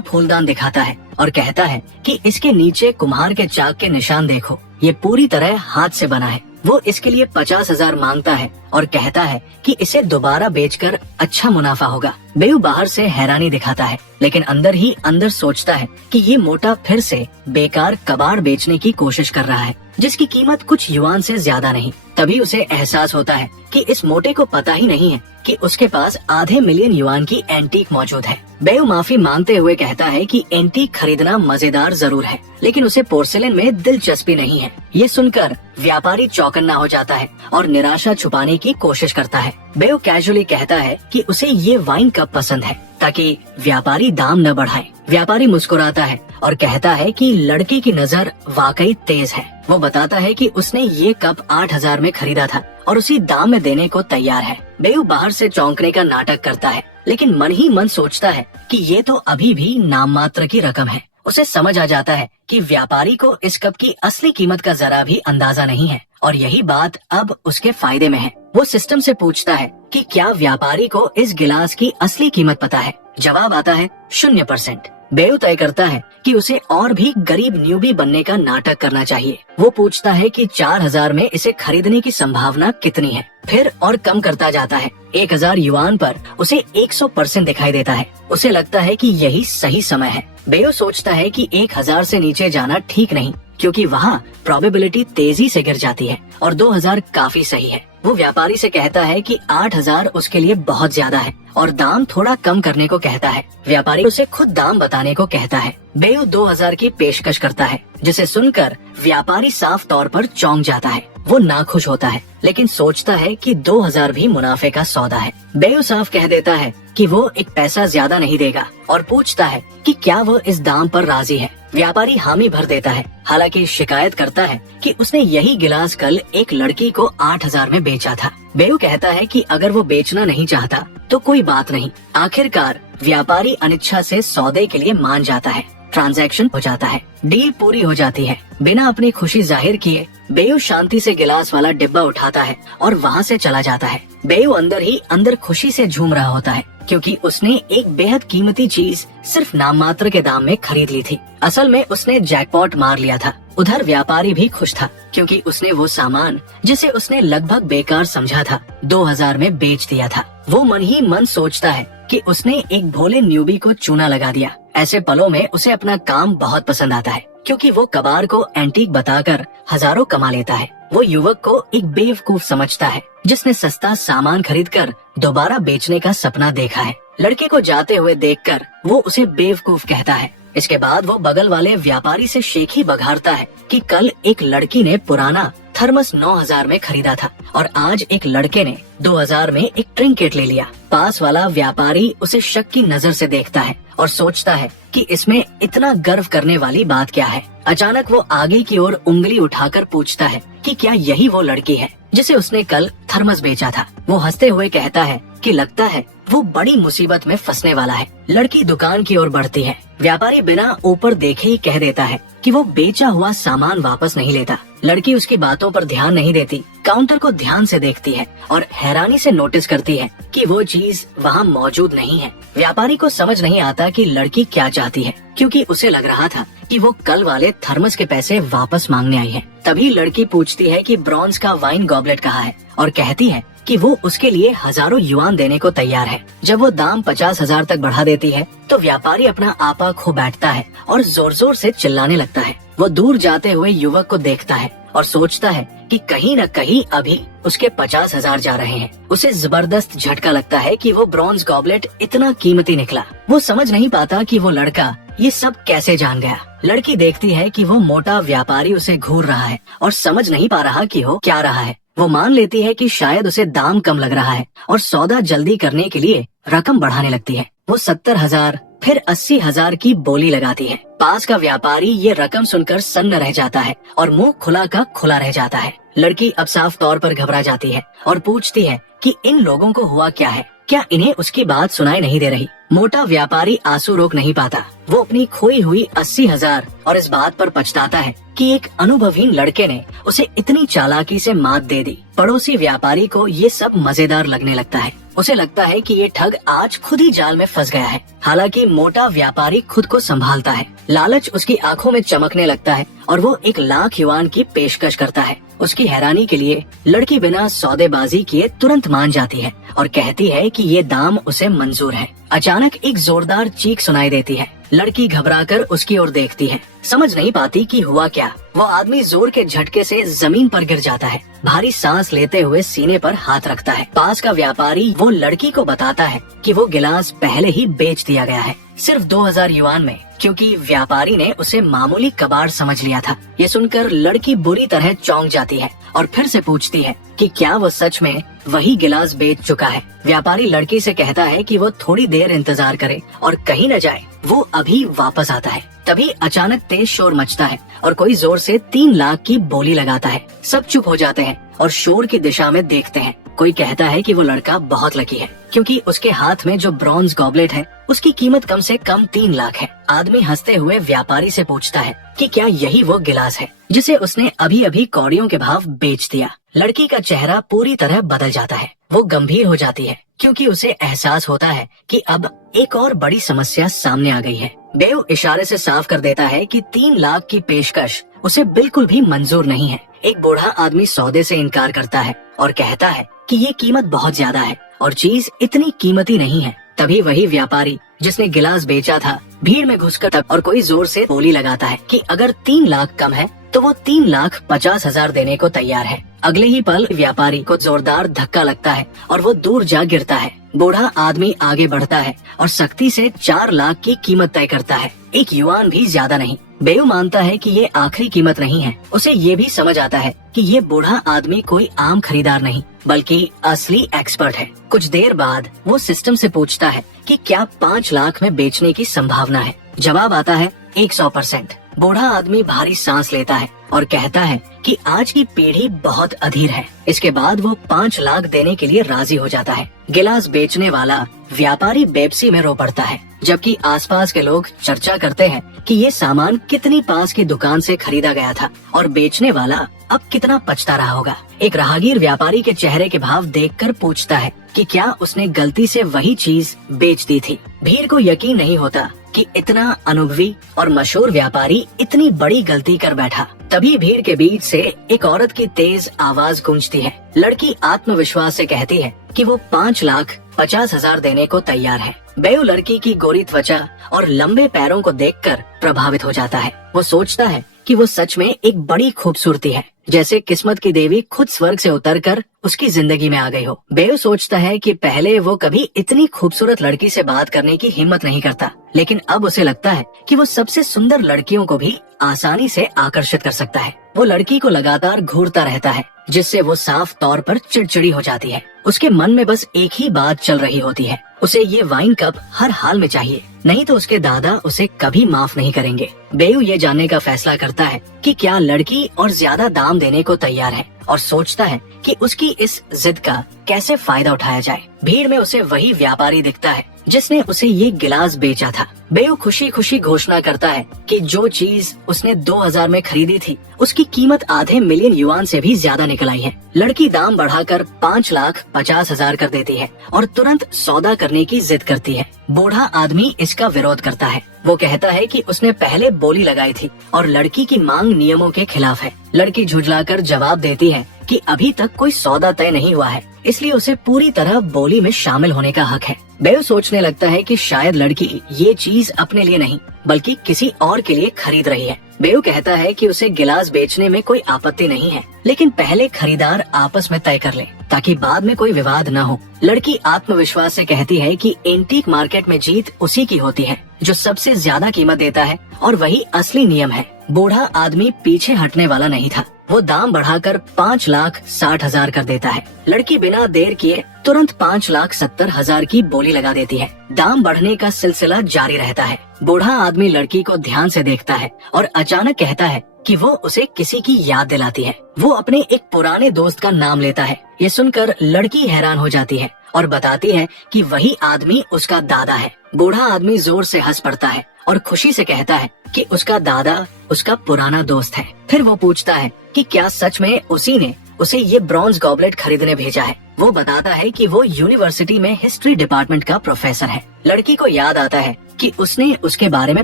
फूलदान दिखाता है और कहता है कि इसके नीचे कुम्हार के चाक के निशान देखो, ये पूरी तरह हाथ से बना है। वो इसके लिए 50,000 मांगता है और कहता है कि इसे दोबारा बेचकर अच्छा मुनाफा होगा। बेयू बाहर से हैरानी दिखाता है, लेकिन अंदर ही अंदर सोचता है कि ये मोटा फिर से बेकार कबाड़ बेचने की कोशिश कर रहा है, जिसकी कीमत कुछ युआन से ज्यादा नहीं। तभी उसे एहसास होता है कि इस मोटे को पता ही नहीं है कि उसके पास आधे मिलियन युआन की एंटीक मौजूद है। बेयू माफी मांगते हुए कहता है कि एंटीक खरीदना मजेदार जरूर है, लेकिन उसे पोर्सिलेन में दिलचस्पी नहीं है। ये सुनकर व्यापारी चौकन्ना हो जाता है और निराशा छुपाने की कोशिश करता है। बेयू कैजुअली कहता है कि उसे ये वाइन कप पसंद है ताकि व्यापारी दाम न बढ़ाए। व्यापारी मुस्कुराता है और कहता है कि लड़के की नजर वाकई तेज है। वो बताता है कि उसने ये कप 8,000 में खरीदा था और उसी दाम में देने को तैयार है। बेयू बाहर से चौंकने का नाटक करता है, लेकिन मन ही मन सोचता है कि ये तो अभी भी नाम मात्र की रकम है। उसे समझ आ जाता है कि व्यापारी को इस कप की असली कीमत का जरा भी अंदाजा नहीं है और यही बात अब उसके फायदे में है। वो सिस्टम से पूछता है कि क्या व्यापारी को इस गिलास की असली कीमत पता है। जवाब आता है 0%। बेयू तय करता है कि उसे और भी गरीब न्यूबी बनने का नाटक करना चाहिए। वो पूछता है कि 4,000 में इसे खरीदने की संभावना कितनी है, फिर और कम करता जाता है। 1,000 युआन पर उसे 100% दिखाई देता है। उसे लगता है कि यही सही समय है। बेयू सोचता है कि 1,000 से नीचे जाना ठीक नहीं, क्योंकि वहाँ प्रोबेबिलिटी तेजी से गिर जाती है और 2,000 काफी सही है। वो व्यापारी से कहता है कि 8,000 उसके लिए बहुत ज्यादा है और दाम थोड़ा कम करने को कहता है। व्यापारी उसे खुद दाम बताने को कहता है। बेयू 2,000 की पेशकश करता है, जिसे सुनकर व्यापारी साफ तौर पर चौंक जाता है। वो नाखुश होता है, लेकिन सोचता है कि 2,000 भी मुनाफे का सौदा है। बेयू साफ कह देता है कि वो एक पैसा ज्यादा नहीं देगा और पूछता है कि क्या वो इस दाम पर राजी है। व्यापारी हामी भर देता है, हालांकि शिकायत करता है कि उसने यही गिलास कल एक लड़की को 8,000 में बेचा था। बेयू कहता है कि अगर वो बेचना नहीं चाहता तो कोई बात नहीं। आखिरकार व्यापारी अनिच्छा से सौदे के लिए मान जाता है। ट्रांजैक्शन हो जाता है, डील पूरी हो जाती है। बिना अपनी खुशी जाहिर किए बेयू शांति से गिलास वाला डिब्बा उठाता है और वहाँ से चला जाता है। बेयू अंदर ही अंदर खुशी से झूम रहा होता है, क्योंकि उसने एक बेहद कीमती चीज सिर्फ नाम मात्र के दाम में खरीद ली थी। असल में उसने जैकपॉट मार लिया था। उधर व्यापारी भी खुश था, क्योंकि उसने वो सामान जिसे उसने लगभग बेकार समझा था 2,000 में बेच दिया था। वो मन ही मन सोचता है कि उसने एक भोले न्यूबी को चूना लगा दिया। ऐसे पलों में उसे अपना काम बहुत पसंद आता है, क्योंकि वो कबाड़ को एंटीक बताकर हजारों कमा लेता है। वो युवक को एक बेवकूफ समझता है, जिसने सस्ता सामान खरीदकर दोबारा बेचने का सपना देखा है। लड़के को जाते हुए देखकर वो उसे बेवकूफ कहता है। इसके बाद वो बगल वाले व्यापारी से शेखी बघारता है कि कल एक लड़की ने पुराना थर्मस 9,000 में खरीदा था और आज एक लड़के ने 2,000 में एक ट्रिंकेट ले लिया। पास वाला व्यापारी उसे शक की नजर से देखता है और सोचता है कि इसमें इतना गर्व करने वाली बात क्या है। अचानक वो आगे की ओर उंगली उठाकर पूछता है कि क्या यही वो लड़की है जिसे उसने कल थर्मस बेचा था। वो हंसते हुए कहता है कि लगता है वो बड़ी मुसीबत में फंसने वाला है। लड़की दुकान की ओर बढ़ती है। व्यापारी बिना ऊपर देखे ही कह देता है कि वो बेचा हुआ सामान वापस नहीं लेता। लड़की उसकी बातों पर ध्यान नहीं देती, काउंटर को ध्यान से देखती है और हैरानी से नोटिस करती है कि वो चीज वहाँ मौजूद नहीं है। व्यापारी को समझ नहीं आता कि लड़की क्या चाहती है, क्योंकि उसे लग रहा था कि वो कल वाले थर्मस के पैसे वापस मांगने आई है। तभी लड़की पूछती है कि ब्रॉन्ज का वाइन गॉबलेट कहाँ है और कहती है कि वो उसके लिए हजारों युआन देने को तैयार है। जब वो दाम 50,000 तक बढ़ा देती है तो व्यापारी अपना आपा खो बैठता है और जोर जोर से चिल्लाने लगता है। वो दूर जाते हुए युवक को देखता है और सोचता है कि कहीं न कहीं अभी उसके 50,000 जा रहे हैं। उसे जबरदस्त झटका लगता है कि वो ब्रॉन्ज गॉबलेट इतना कीमती निकला। वो समझ नहीं पाता कि वो लड़का ये सब कैसे जान गया। लड़की देखती है कि वो मोटा व्यापारी उसे घूर रहा है और समझ नहीं पा रहा कि हो क्या रहा है। वो मान लेती है कि शायद उसे दाम कम लग रहा है और सौदा जल्दी करने के लिए रकम बढ़ाने लगती है। वो 70,000 फिर 80,000 की बोली लगाती है। पास का व्यापारी ये रकम सुनकर सन्न रह जाता है और मुंह खुला का खुला रह जाता है। लड़की अब साफ तौर पर घबरा जाती है और पूछती है कि इन लोगों को हुआ क्या है। क्या इन्हें उसकी बात सुनाई नहीं दे रही? मोटा व्यापारी आंसू रोक नहीं पाता। वो अपनी खोई हुई 80,000 और इस बात पर पछताता है कि एक अनुभवहीन लड़के ने उसे इतनी चालाकी से मात दे दी। पड़ोसी व्यापारी को ये सब मजेदार लगने लगता है। उसे लगता है कि ये ठग आज खुद ही जाल में फंस गया है। हालांकि मोटा व्यापारी खुद को संभालता है। लालच उसकी आंखों में चमकने लगता है और वो 1,00,000 युआन की पेशकश करता है। उसकी हैरानी के लिए लड़की बिना सौदेबाजी किए तुरंत मान जाती है और कहती है कि ये दाम उसे मंजूर है। अचानक एक जोरदार चीख सुनाई देती है। लड़की घबराकर उसकी ओर देखती है, समझ नहीं पाती कि हुआ क्या। वो आदमी जोर के झटके से जमीन पर गिर जाता है। भारी सांस लेते हुए सीने पर हाथ रखता है। पास का व्यापारी वो लड़की को बताता है कि वो गिलास पहले ही बेच दिया गया है, सिर्फ 2,000 युआन में, क्योंकि व्यापारी ने उसे मामूली कबाड़ समझ लिया था। ये सुनकर लड़की बुरी तरह चौंक जाती है और फिर से पूछती है कि क्या वो सच में वही गिलास बेच चुका है। व्यापारी लड़की से कहता है कि वो थोड़ी देर इंतजार करे और कहीं न जाए, वो अभी वापस आता है। तभी अचानक तेज शोर मचता है और कोई जोर से 3,00,000 की बोली लगाता है। सब चुप हो जाते हैं और शोर की दिशा में देखते हैं। कोई कहता है कि वो लड़का बहुत लकी है, क्योंकि उसके हाथ में जो ब्रॉन्ज गॉबलेट है उसकी कीमत कम से कम 3,00,000 है। आदमी हंसते हुए व्यापारी से पूछता है कि क्या यही वो गिलास है जिसे उसने अभी अभी कौड़ियों के भाव बेच दिया। लड़की का चेहरा पूरी तरह बदल जाता है। वो गंभीर हो जाती है क्योंकि उसे एहसास होता है कि अब एक और बड़ी समस्या सामने आ गई है। बेव इशारे से साफ कर देता है कि 3,00,000 की पेशकश उसे बिल्कुल भी मंजूर नहीं है। एक बूढ़ा आदमी सौदे से इनकार करता है और कहता है कि ये कीमत बहुत ज्यादा है और चीज इतनी कीमती नहीं है। तभी वही व्यापारी जिसने गिलास बेचा था भीड़ में घुसकर तब और कोई जोर से बोली लगाता है कि अगर 3,00,000 कम है तो वो 3,50,000 देने को तैयार है। अगले ही पल व्यापारी को जोरदार धक्का लगता है और वो दूर जा गिरता है। बूढ़ा आदमी आगे बढ़ता है और सख्ती से 4,00,000 की कीमत तय करता है, 1 युआन भी ज्यादा नहीं। बेव मानता है कि ये आखिरी कीमत नहीं है। उसे ये भी समझ आता है कि ये बूढ़ा आदमी कोई आम खरीदार नहीं बल्कि असली एक्सपर्ट है। कुछ देर बाद वो सिस्टम से पूछता है कि क्या 5,00,000 में बेचने की संभावना है। जवाब आता है 100%। बूढ़ा आदमी भारी सांस लेता है और कहता है कि आज की पीढ़ी बहुत अधीर है। इसके बाद वो 5,00,000 देने के लिए राजी हो जाता है। गिलास बेचने वाला व्यापारी बेपसी में रो पड़ता है, जबकि आसपास के लोग चर्चा करते हैं कि ये सामान कितनी पास की दुकान से खरीदा गया था और बेचने वाला अब कितना पछता रहा होगा। एक राहगीर व्यापारी के चेहरे के भाव देखकर पूछता है कि क्या उसने गलती से वही चीज बेच दी थी। भीड़ को यकीन नहीं होता कि इतना अनुभवी और मशहूर व्यापारी इतनी बड़ी गलती कर बैठा। तभी भीड़ के बीच से एक औरत की तेज आवाज गूंजती है। लड़की आत्मविश्वास से कहती है कि वो 5,50,000 देने को तैयार है। बेव लड़की की गोरी त्वचा और लंबे पैरों को देखकर प्रभावित हो जाता है। वो सोचता है कि वो सच में एक बड़ी खूबसूरती है, जैसे किस्मत की देवी खुद स्वर्ग से उतरकर उसकी जिंदगी में आ गई हो। बेव सोचता है कि पहले वो कभी इतनी खूबसूरत लड़की से बात करने की हिम्मत नहीं करता, लेकिन अब उसे लगता है कि वो सबसे सुंदर लड़कियों को भी आसानी से आकर्षित कर सकता है। वो लड़की को लगातार घूरता रहता है, जिससे वो साफ तौर पर चिड़चिड़ी हो जाती है। उसके मन में बस एक ही बात चल रही होती है, उसे ये वाइन कप हर हाल में चाहिए, नहीं तो उसके दादा उसे कभी माफ नहीं करेंगे। बेव ये जानने का फैसला करता है कि क्या लड़की और ज्यादा दाम देने को तैयार है और सोचता है कि उसकी इस जिद का कैसे फायदा उठाया जाए। भीड़ में उसे वही व्यापारी दिखता है जिसने उसे ये गिलास बेचा था। बेव खुशी खुशी घोषणा करता है कि जो चीज उसने 2,000 में खरीदी थी उसकी कीमत आधे मिलियन युआन से भी ज्यादा निकल आई है। लड़की दाम बढ़ाकर 5,50,000 कर देती है और तुरंत सौदा करने की जिद करती है। बूढ़ा आदमी इसका विरोध करता है। वो कहता है कि उसने पहले बोली लगाई थी और लड़की की मांग नियमों के खिलाफ है। लड़की झुठलाकर जवाब देती है कि अभी तक कोई सौदा तय नहीं हुआ है, इसलिए उसे पूरी तरह बोली में शामिल होने का हक है। बेव सोचने लगता है कि शायद लड़की ये चीज अपने लिए नहीं बल्कि किसी और के लिए खरीद रही है। बेव कहता है कि उसे गिलास बेचने में कोई आपत्ति नहीं है, लेकिन पहले खरीदार आपस में तय कर ले ताकि बाद में कोई विवाद न हो। लड़की आत्मविश्वास से कहती है कि एंटीक मार्केट में जीत उसी की होती है जो सबसे ज्यादा कीमत देता है और वही असली नियम है। बूढ़ा आदमी पीछे हटने वाला नहीं था। वो दाम बढ़ाकर 5,60,000 कर देता है। लड़की बिना देर किए तुरंत 5,70,000 की बोली लगा देती है। दाम बढ़ने का सिलसिला जारी रहता है। बूढ़ा आदमी लड़की को ध्यान से देखता है और अचानक कहता है कि वो उसे किसी की याद दिलाती है। वो अपने एक पुराने दोस्त का नाम लेता है। ये सुनकर लड़की हैरान हो जाती है और बताती है कि वही आदमी उसका दादा है। बूढ़ा आदमी जोर से हंस पड़ता है और खुशी से कहता है कि उसका दादा उसका पुराना दोस्त है। फिर वो पूछता है कि क्या सच में उसी ने उसे ये ब्रॉन्ज गॉबलेट खरीदने भेजा है। वो बताता है कि वो यूनिवर्सिटी में हिस्ट्री डिपार्टमेंट का प्रोफेसर है। लड़की को याद आता है कि उसने उसके बारे में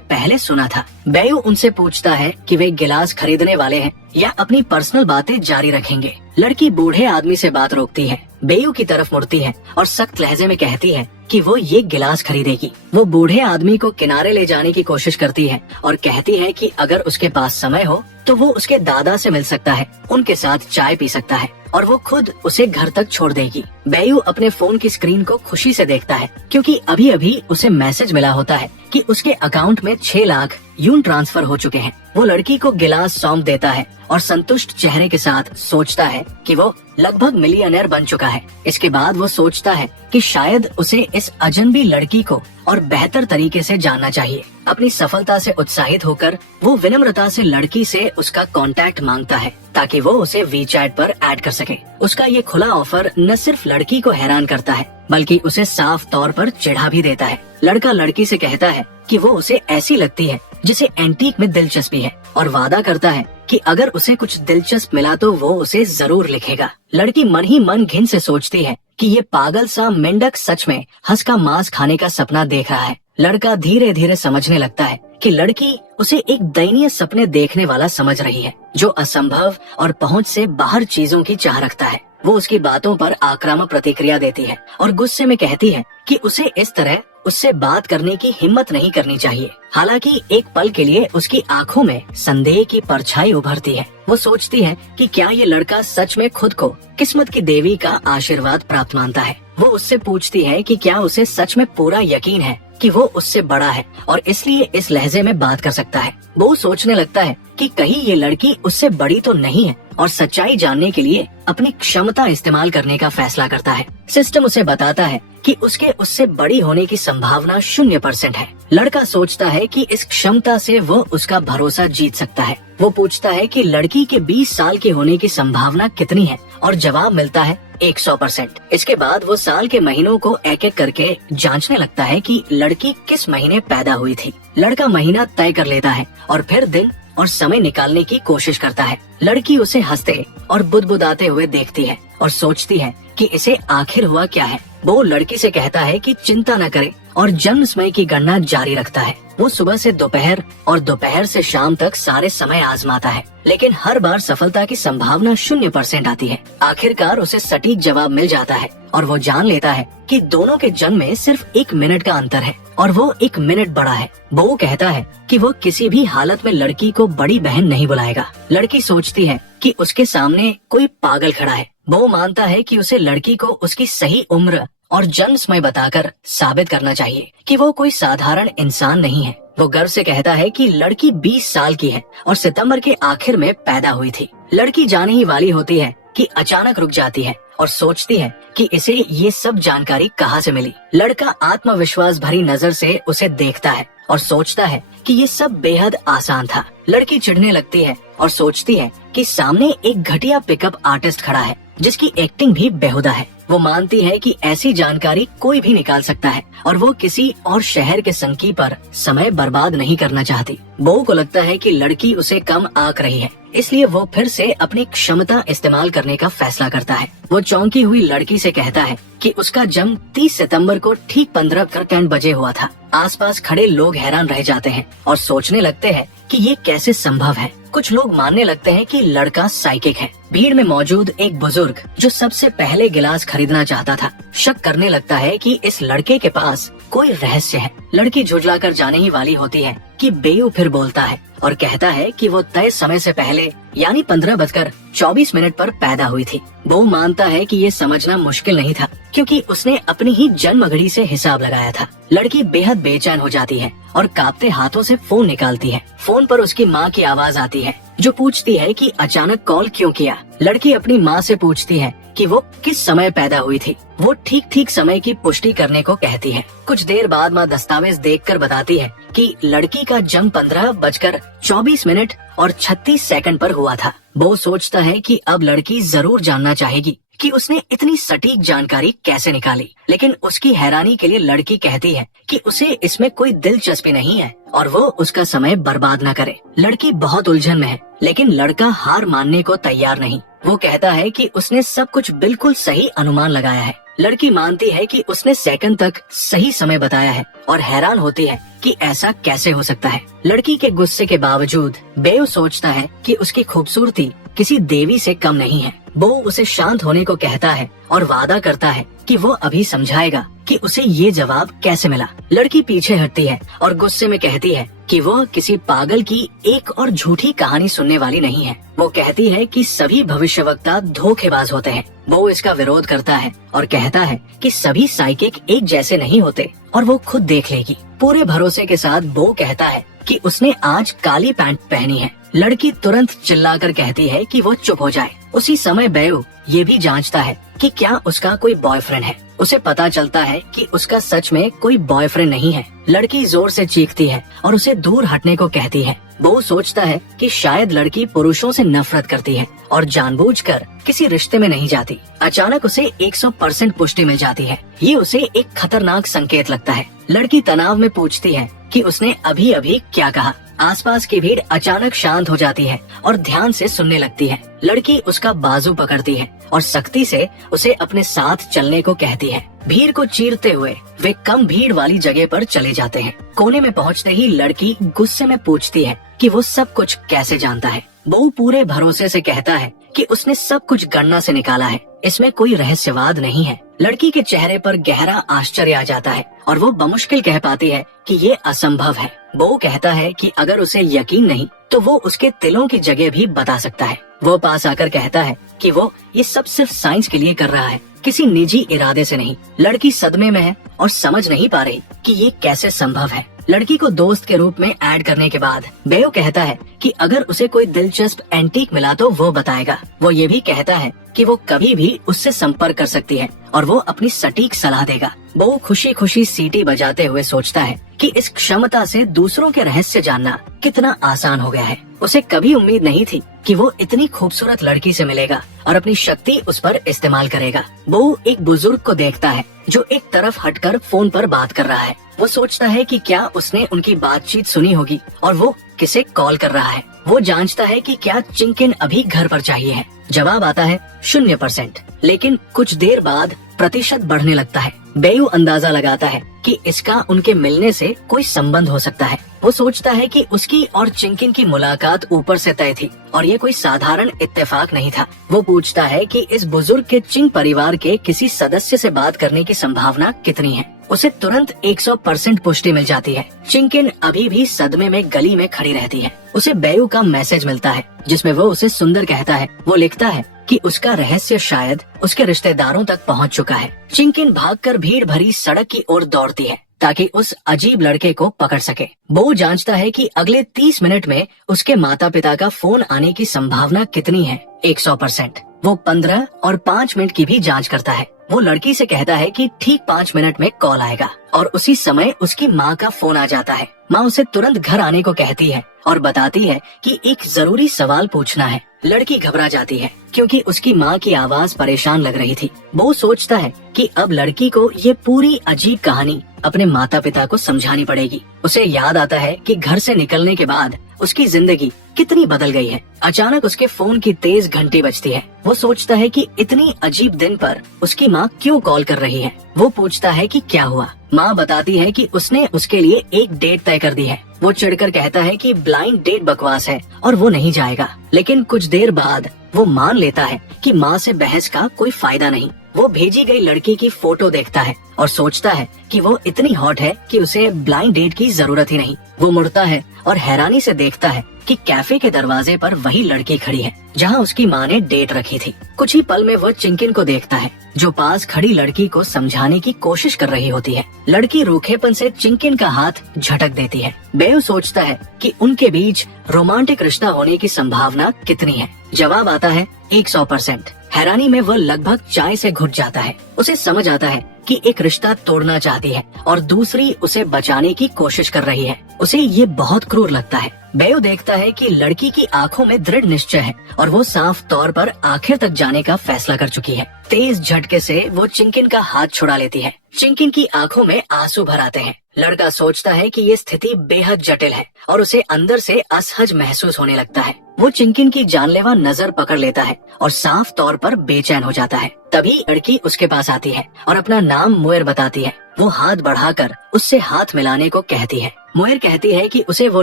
पहले सुना था। बेयू उनसे पूछता है कि वे गिलास खरीदने वाले हैं या अपनी पर्सनल बातें जारी रखेंगे। लड़की बूढ़े आदमी से बात रोकती है, बेयू की तरफ मुड़ती है और सख्त लहजे में कहती है कि वो ये गिलास खरीदेगी। वो बूढ़े आदमी को किनारे ले जाने की कोशिश करती है और कहती है कि अगर उसके पास समय हो तो वो उसके दादा से मिल सकता है, उनके साथ चाय पी सकता है और वो खुद उसे घर तक छोड़ देगी। बेयू अपने फोन की स्क्रीन को खुशी से देखता है क्योंकि अभी अभी उसे मैसेज मिला होता है कि उसके अकाउंट में 6 लाख यून ट्रांसफर हो चुके हैं। वो लड़की को गिलास सौंप देता है और संतुष्ट चेहरे के साथ सोचता है कि वो लगभग मिलियनेयर बन चुका है। इसके बाद वो सोचता है कि शायद उसे इस अजनबी लड़की को और बेहतर तरीके से जानना चाहिए। अपनी सफलता से उत्साहित होकर वो विनम्रता से लड़की से उसका कांटेक्ट मांगता है ताकि वो उसे वीचैट पर ऐड कर सके। उसका ये खुला ऑफर न सिर्फ लड़की को हैरान करता है बल्कि उसे साफ तौर पर चिढ़ा भी देता है। लड़का लड़की से कहता है कि वो उसे ऐसी लगती है जिसे एंटीक में दिलचस्पी है और वादा करता है कि अगर उसे कुछ दिलचस्प मिला तो वो उसे जरूर लिखेगा। लड़की मन ही मन घिन से सोचती है कि ये पागल सा मेंढक सच में हंस का मांस खाने का सपना देख रहा है। लड़का धीरे धीरे समझने लगता है कि लड़की उसे एक दयनीय सपने देखने वाला समझ रही है जो असंभव और पहुंच से बाहर चीजों की चाह रखता है। वो उसकी बातों पर आक्रामक प्रतिक्रिया देती है और गुस्से में कहती है कि उसे इस तरह उससे बात करने की हिम्मत नहीं करनी चाहिए। हालांकि एक पल के लिए उसकी आंखों में संदेह की परछाई उभरती है। वो सोचती है कि क्या ये लड़का सच में खुद को किस्मत की देवी का आशीर्वाद प्राप्त मानता है। वो उससे पूछती है कि क्या उसे सच में पूरा यकीन है कि वो उससे बड़ा है और इसलिए इस लहजे में बात कर सकता है। वो सोचने लगता है कि कहीं ये लड़की उससे बड़ी तो नहीं है और सच्चाई जानने के लिए अपनी क्षमता इस्तेमाल करने का फैसला करता है। सिस्टम उसे बताता है कि उसके उससे बड़ी होने की संभावना 0% है। लड़का सोचता है कि इस क्षमता से वो उसका भरोसा जीत सकता है। वो पूछता है कि लड़की के 20 साल के होने की संभावना कितनी है और जवाब मिलता है 100%। इसके बाद वो साल के महीनों को एक एक करके जांचने लगता है कि लड़की किस महीने पैदा हुई थी। लड़का महीना तय कर लेता है और फिर दिन और समय निकालने की कोशिश करता है। लड़की उसे हंसते और बुदबुदाते हुए देखती है और सोचती है कि इसे आखिर हुआ क्या है। वो लड़की से कहता है कि चिंता न करे और जन्म समय की गणना जारी रखता है। वो सुबह से दोपहर और दोपहर से शाम तक सारे समय आजमाता है लेकिन हर बार सफलता की संभावना 0% आती है। आखिरकार उसे सटीक जवाब मिल जाता है और वो जान लेता है कि दोनों के जन्म में सिर्फ 1 मिनट का अंतर है और वो 1 मिनट बड़ा है। वो कहता है कि वो किसी भी हालत में लड़की को बड़ी बहन नहीं बुलाएगा। लड़की सोचती है कि उसके सामने कोई पागल खड़ा है। वो मानता है कि उसे लड़की को उसकी सही उम्र और जन्म समय बताकर साबित करना चाहिए कि वो कोई साधारण इंसान नहीं है। वो गर्व से कहता है कि लड़की 20 साल की है और सितंबर के आखिर में पैदा हुई थी। लड़की जाने ही वाली होती है कि अचानक रुक जाती है और सोचती है कि इसे ये सब जानकारी कहाँ से मिली। लड़का आत्मविश्वास भरी नजर से उसे देखता है और सोचता है कि ये सब बेहद आसान था। लड़की चिढ़ने लगती है और सोचती है कि सामने एक घटिया पिकअप आर्टिस्ट खड़ा है जिसकी एक्टिंग भी बेहुदा है। वो मानती है कि ऐसी जानकारी कोई भी निकाल सकता है और वो किसी और शहर के संकी पर समय बर्बाद नहीं करना चाहती। बहू को लगता है कि लड़की उसे कम आंक रही है, इसलिए वो फिर से अपनी क्षमता इस्तेमाल करने का फैसला करता है। वो चौंकी हुई लड़की से कहता है कि उसका जन्म 30 सितंबर को ठीक 15 बजे हुआ था। आसपास खड़े लोग हैरान रह जाते हैं और सोचने लगते हैं कि ये कैसे संभव है। कुछ लोग मानने लगते हैं कि लड़का साइकिक है। भीड़ में मौजूद एक बुजुर्ग जो सबसे पहले गिलास खरीदना चाहता था शक करने लगता है कि इस लड़के के पास कोई रहस्य है। लड़की झुठलाकर जाने ही वाली होती है कि बेयू फिर बोलता है और कहता है कि वो तय समय से पहले यानी 15:24 पर पैदा हुई थी। वो मानता है कि ये समझना मुश्किल नहीं था क्योंकि उसने अपनी ही जन्म घड़ी से हिसाब लगाया था। लड़की बेहद बेचैन हो जाती है और कांपते हाथों से फोन निकालती है। फोन पर उसकी माँ की आवाज आती है जो पूछती है कि अचानक कॉल क्यों किया। लड़की अपनी माँ से पूछती है कि वो किस समय पैदा हुई थी। वो ठीक समय की पुष्टि करने को कहती है। कुछ देर बाद माँ दस्तावेज देखकर बताती है कि लड़की का जन्म 15:24 और 36 सेकंड पर हुआ था। वो सोचता है कि अब लड़की जरूर जानना चाहेगी कि उसने इतनी सटीक जानकारी कैसे निकाली। लेकिन उसकी हैरानी के लिए लड़की कहती है कि उसे इसमें कोई दिलचस्पी नहीं है और वो उसका समय बर्बाद न करे। लड़की बहुत उलझन में है, लेकिन लड़का हार मानने को तैयार नहीं। वो कहता है कि उसने सब कुछ बिल्कुल सही अनुमान लगाया है। लड़की मानती है कि उसने सेकंड तक सही समय बताया है और हैरान होती है कि ऐसा कैसे हो सकता है। लड़की के गुस्से के बावजूद बेओ सोचता है कि उसकी खूबसूरती किसी देवी से कम नहीं है। वो उसे शांत होने को कहता है और वादा करता है कि वो अभी समझाएगा कि उसे ये जवाब कैसे मिला। लड़की पीछे हटती है और गुस्से में कहती है कि वो किसी पागल की एक और झूठी कहानी सुनने वाली नहीं है। वो कहती है कि सभी भविष्यवक्ता धोखेबाज होते हैं। वो इसका विरोध करता है और कहता है कि सभी साइकिक एक जैसे नहीं होते और वो खुद देख लेगी। पूरे भरोसे के साथ वो कहता है कि उसने आज काली पैंट पहनी है। लड़की तुरंत चिल्लाकर कहती है कि वो चुप हो जाए। उसी समय बेओ ये भी जांचता है कि क्या उसका कोई बॉयफ्रेंड है। उसे पता चलता है कि उसका सच में कोई बॉयफ्रेंड नहीं है। लड़की जोर से चीखती है और उसे दूर हटने को कहती है। वो सोचता है कि शायद लड़की पुरुषों से नफरत करती है और जानबूझकर किसी रिश्ते में नहीं जाती। अचानक उसे 100% पुष्टि मिल जाती है। ये उसे एक खतरनाक संकेत लगता है। लड़की तनाव में पूछती है कि उसने अभी अभी क्या कहा। आसपास की भीड़ अचानक शांत हो जाती है और ध्यान से सुनने लगती है। लड़की उसका बाजू पकड़ती है और सख्ती से उसे अपने साथ चलने को कहती है। भीड़ को चीरते हुए वे कम भीड़ वाली जगह पर चले जाते हैं। कोने में पहुंचते ही लड़की गुस्से में पूछती है कि वो सब कुछ कैसे जानता है। वो पूरे भरोसे से कहता है कि उसने सब कुछ गणना से निकाला है, इसमें कोई रहस्यवाद नहीं है। लड़की के चेहरे पर गहरा आश्चर्य आ जाता है और वो बमुश्किल कह पाती है कि ये असंभव है। वो कहता है कि अगर उसे यकीन नहीं तो वो उसके तिलों की जगह भी बता सकता है। वो पास आकर कहता है कि वो ये सब सिर्फ साइंस के लिए कर रहा है, किसी निजी इरादे से नहीं। लड़की सदमे में है और समझ नहीं पा रही कि ये कैसे संभव है। लड़की को दोस्त के रूप में ऐड करने के बाद बेओ कहता है कि अगर उसे कोई दिलचस्प एंटीक मिला तो वो बताएगा। वो ये भी कहता है कि वो कभी भी उससे संपर्क कर सकती है और वो अपनी सटीक सलाह देगा। वो खुशी खुशी सीटी बजाते हुए सोचता है कि इस क्षमता से दूसरों के रहस्य जानना कितना आसान हो गया है। उसे कभी उम्मीद नहीं थी कि वो इतनी खूबसूरत लड़की से मिलेगा और अपनी शक्ति उस पर इस्तेमाल करेगा। वो एक बुजुर्ग को देखता है जो एक तरफ हटकर फोन पर बात कर रहा है। वो सोचता है कि क्या उसने उनकी बातचीत सुनी होगी और वो किसे कॉल कर रहा है। वो जांचता है कि क्या चिंकिन अभी घर पर चाहिए है। जवाब आता है 0%, लेकिन कुछ देर बाद प्रतिशत बढ़ने लगता है। बेयू अंदाजा लगाता है कि इसका उनके मिलने से कोई संबंध हो सकता है। वो सोचता है कि उसकी और चिंकिन की मुलाकात ऊपर से तय थी और ये कोई साधारण इत्तेफाक नहीं था। वो पूछता है कि इस बुजुर्ग के चिंग परिवार के किसी सदस्य से बात करने की संभावना कितनी है। उसे तुरंत 100% पुष्टि मिल जाती है। चिंकिन अभी भी सदमे में गली में खड़ी रहती है। उसे बेयू का मैसेज मिलता है जिसमें वो उसे सुंदर कहता है। वो लिखता है कि उसका रहस्य शायद उसके रिश्तेदारों तक पहुंच चुका है। चिंकिन भागकर भीड़ भरी सड़क की ओर दौड़ती है ताकि उस अजीब लड़के को पकड़ सके। वो जांचता है कि अगले 30 मिनट में उसके माता पिता का फोन आने की संभावना कितनी है। 100%। वो 15 और 5 मिनट की भी जांच करता है। वो लड़की से कहता है कि ठीक 5 मिनट में कॉल आएगा और उसी समय उसकी माँ का फोन आ जाता है। माँ उसे तुरंत घर आने को कहती है और बताती है कि एक जरूरी सवाल पूछना है। लड़की घबरा जाती है क्योंकि उसकी माँ की आवाज परेशान लग रही थी। वो सोचता है कि अब लड़की को ये पूरी अजीब कहानी अपने माता पिता को समझानी पड़ेगी। उसे याद आता है कि घर से निकलने के बाद उसकी जिंदगी कितनी बदल गई है। अचानक उसके फोन की तेज घंटी बजती है। वो सोचता है कि इतनी अजीब दिन पर उसकी माँ क्यों कॉल कर रही है। वो पूछता है कि क्या हुआ। माँ बताती है कि उसने उसके लिए एक डेट तय कर दी है। वो चिढ़कर कहता है कि ब्लाइंड डेट बकवास है और वो नहीं जाएगा। लेकिन कुछ देर बाद वो मान लेता है कि माँ से बहस का कोई फायदा नहीं। वो भेजी गई लड़की की फोटो देखता है और सोचता है कि वो इतनी हॉट है कि उसे ब्लाइंड डेट की जरूरत ही नहीं। वो मुड़ता है और हैरानी से देखता है कि कैफे के दरवाजे पर वही लड़की खड़ी है जहां उसकी माँ ने डेट रखी थी। कुछ ही पल में वो चिंकिन को देखता है जो पास खड़ी लड़की को समझाने की कोशिश कर रही होती है। लड़की रूखेपन से चिंकिन का हाथ झटक देती है। बेयू सोचता है कि उनके बीच रोमांटिक रिश्ता होने की संभावना कितनी है। जवाब आता है 100%। हैरानी में वह लगभग चाय से घुट जाता है। उसे समझ आता है कि एक रिश्ता तोड़ना चाहती है और दूसरी उसे बचाने की कोशिश कर रही है। उसे ये बहुत क्रूर लगता है। बेओ देखता है कि लड़की की आंखों में दृढ़ निश्चय है और वो साफ तौर पर आखिर तक जाने का फैसला कर चुकी है। तेज झटके से वो चिंकिन का हाथ छुड़ा लेती है। चिंकिन की आंखों में आंसू भर आते हैं। लड़का सोचता है कि ये स्थिति बेहद जटिल है और उसे अंदर से असहज महसूस होने लगता है। वो चिंकिन की जानलेवा नजर पकड़ लेता है और साफ तौर पर बेचैन हो जाता है। तभी लड़की उसके पास आती है और अपना नाम मोएर बताती है। वो हाथ बढ़ाकर उससे हाथ मिलाने को कहती है। मोएर कहती है कि उसे वो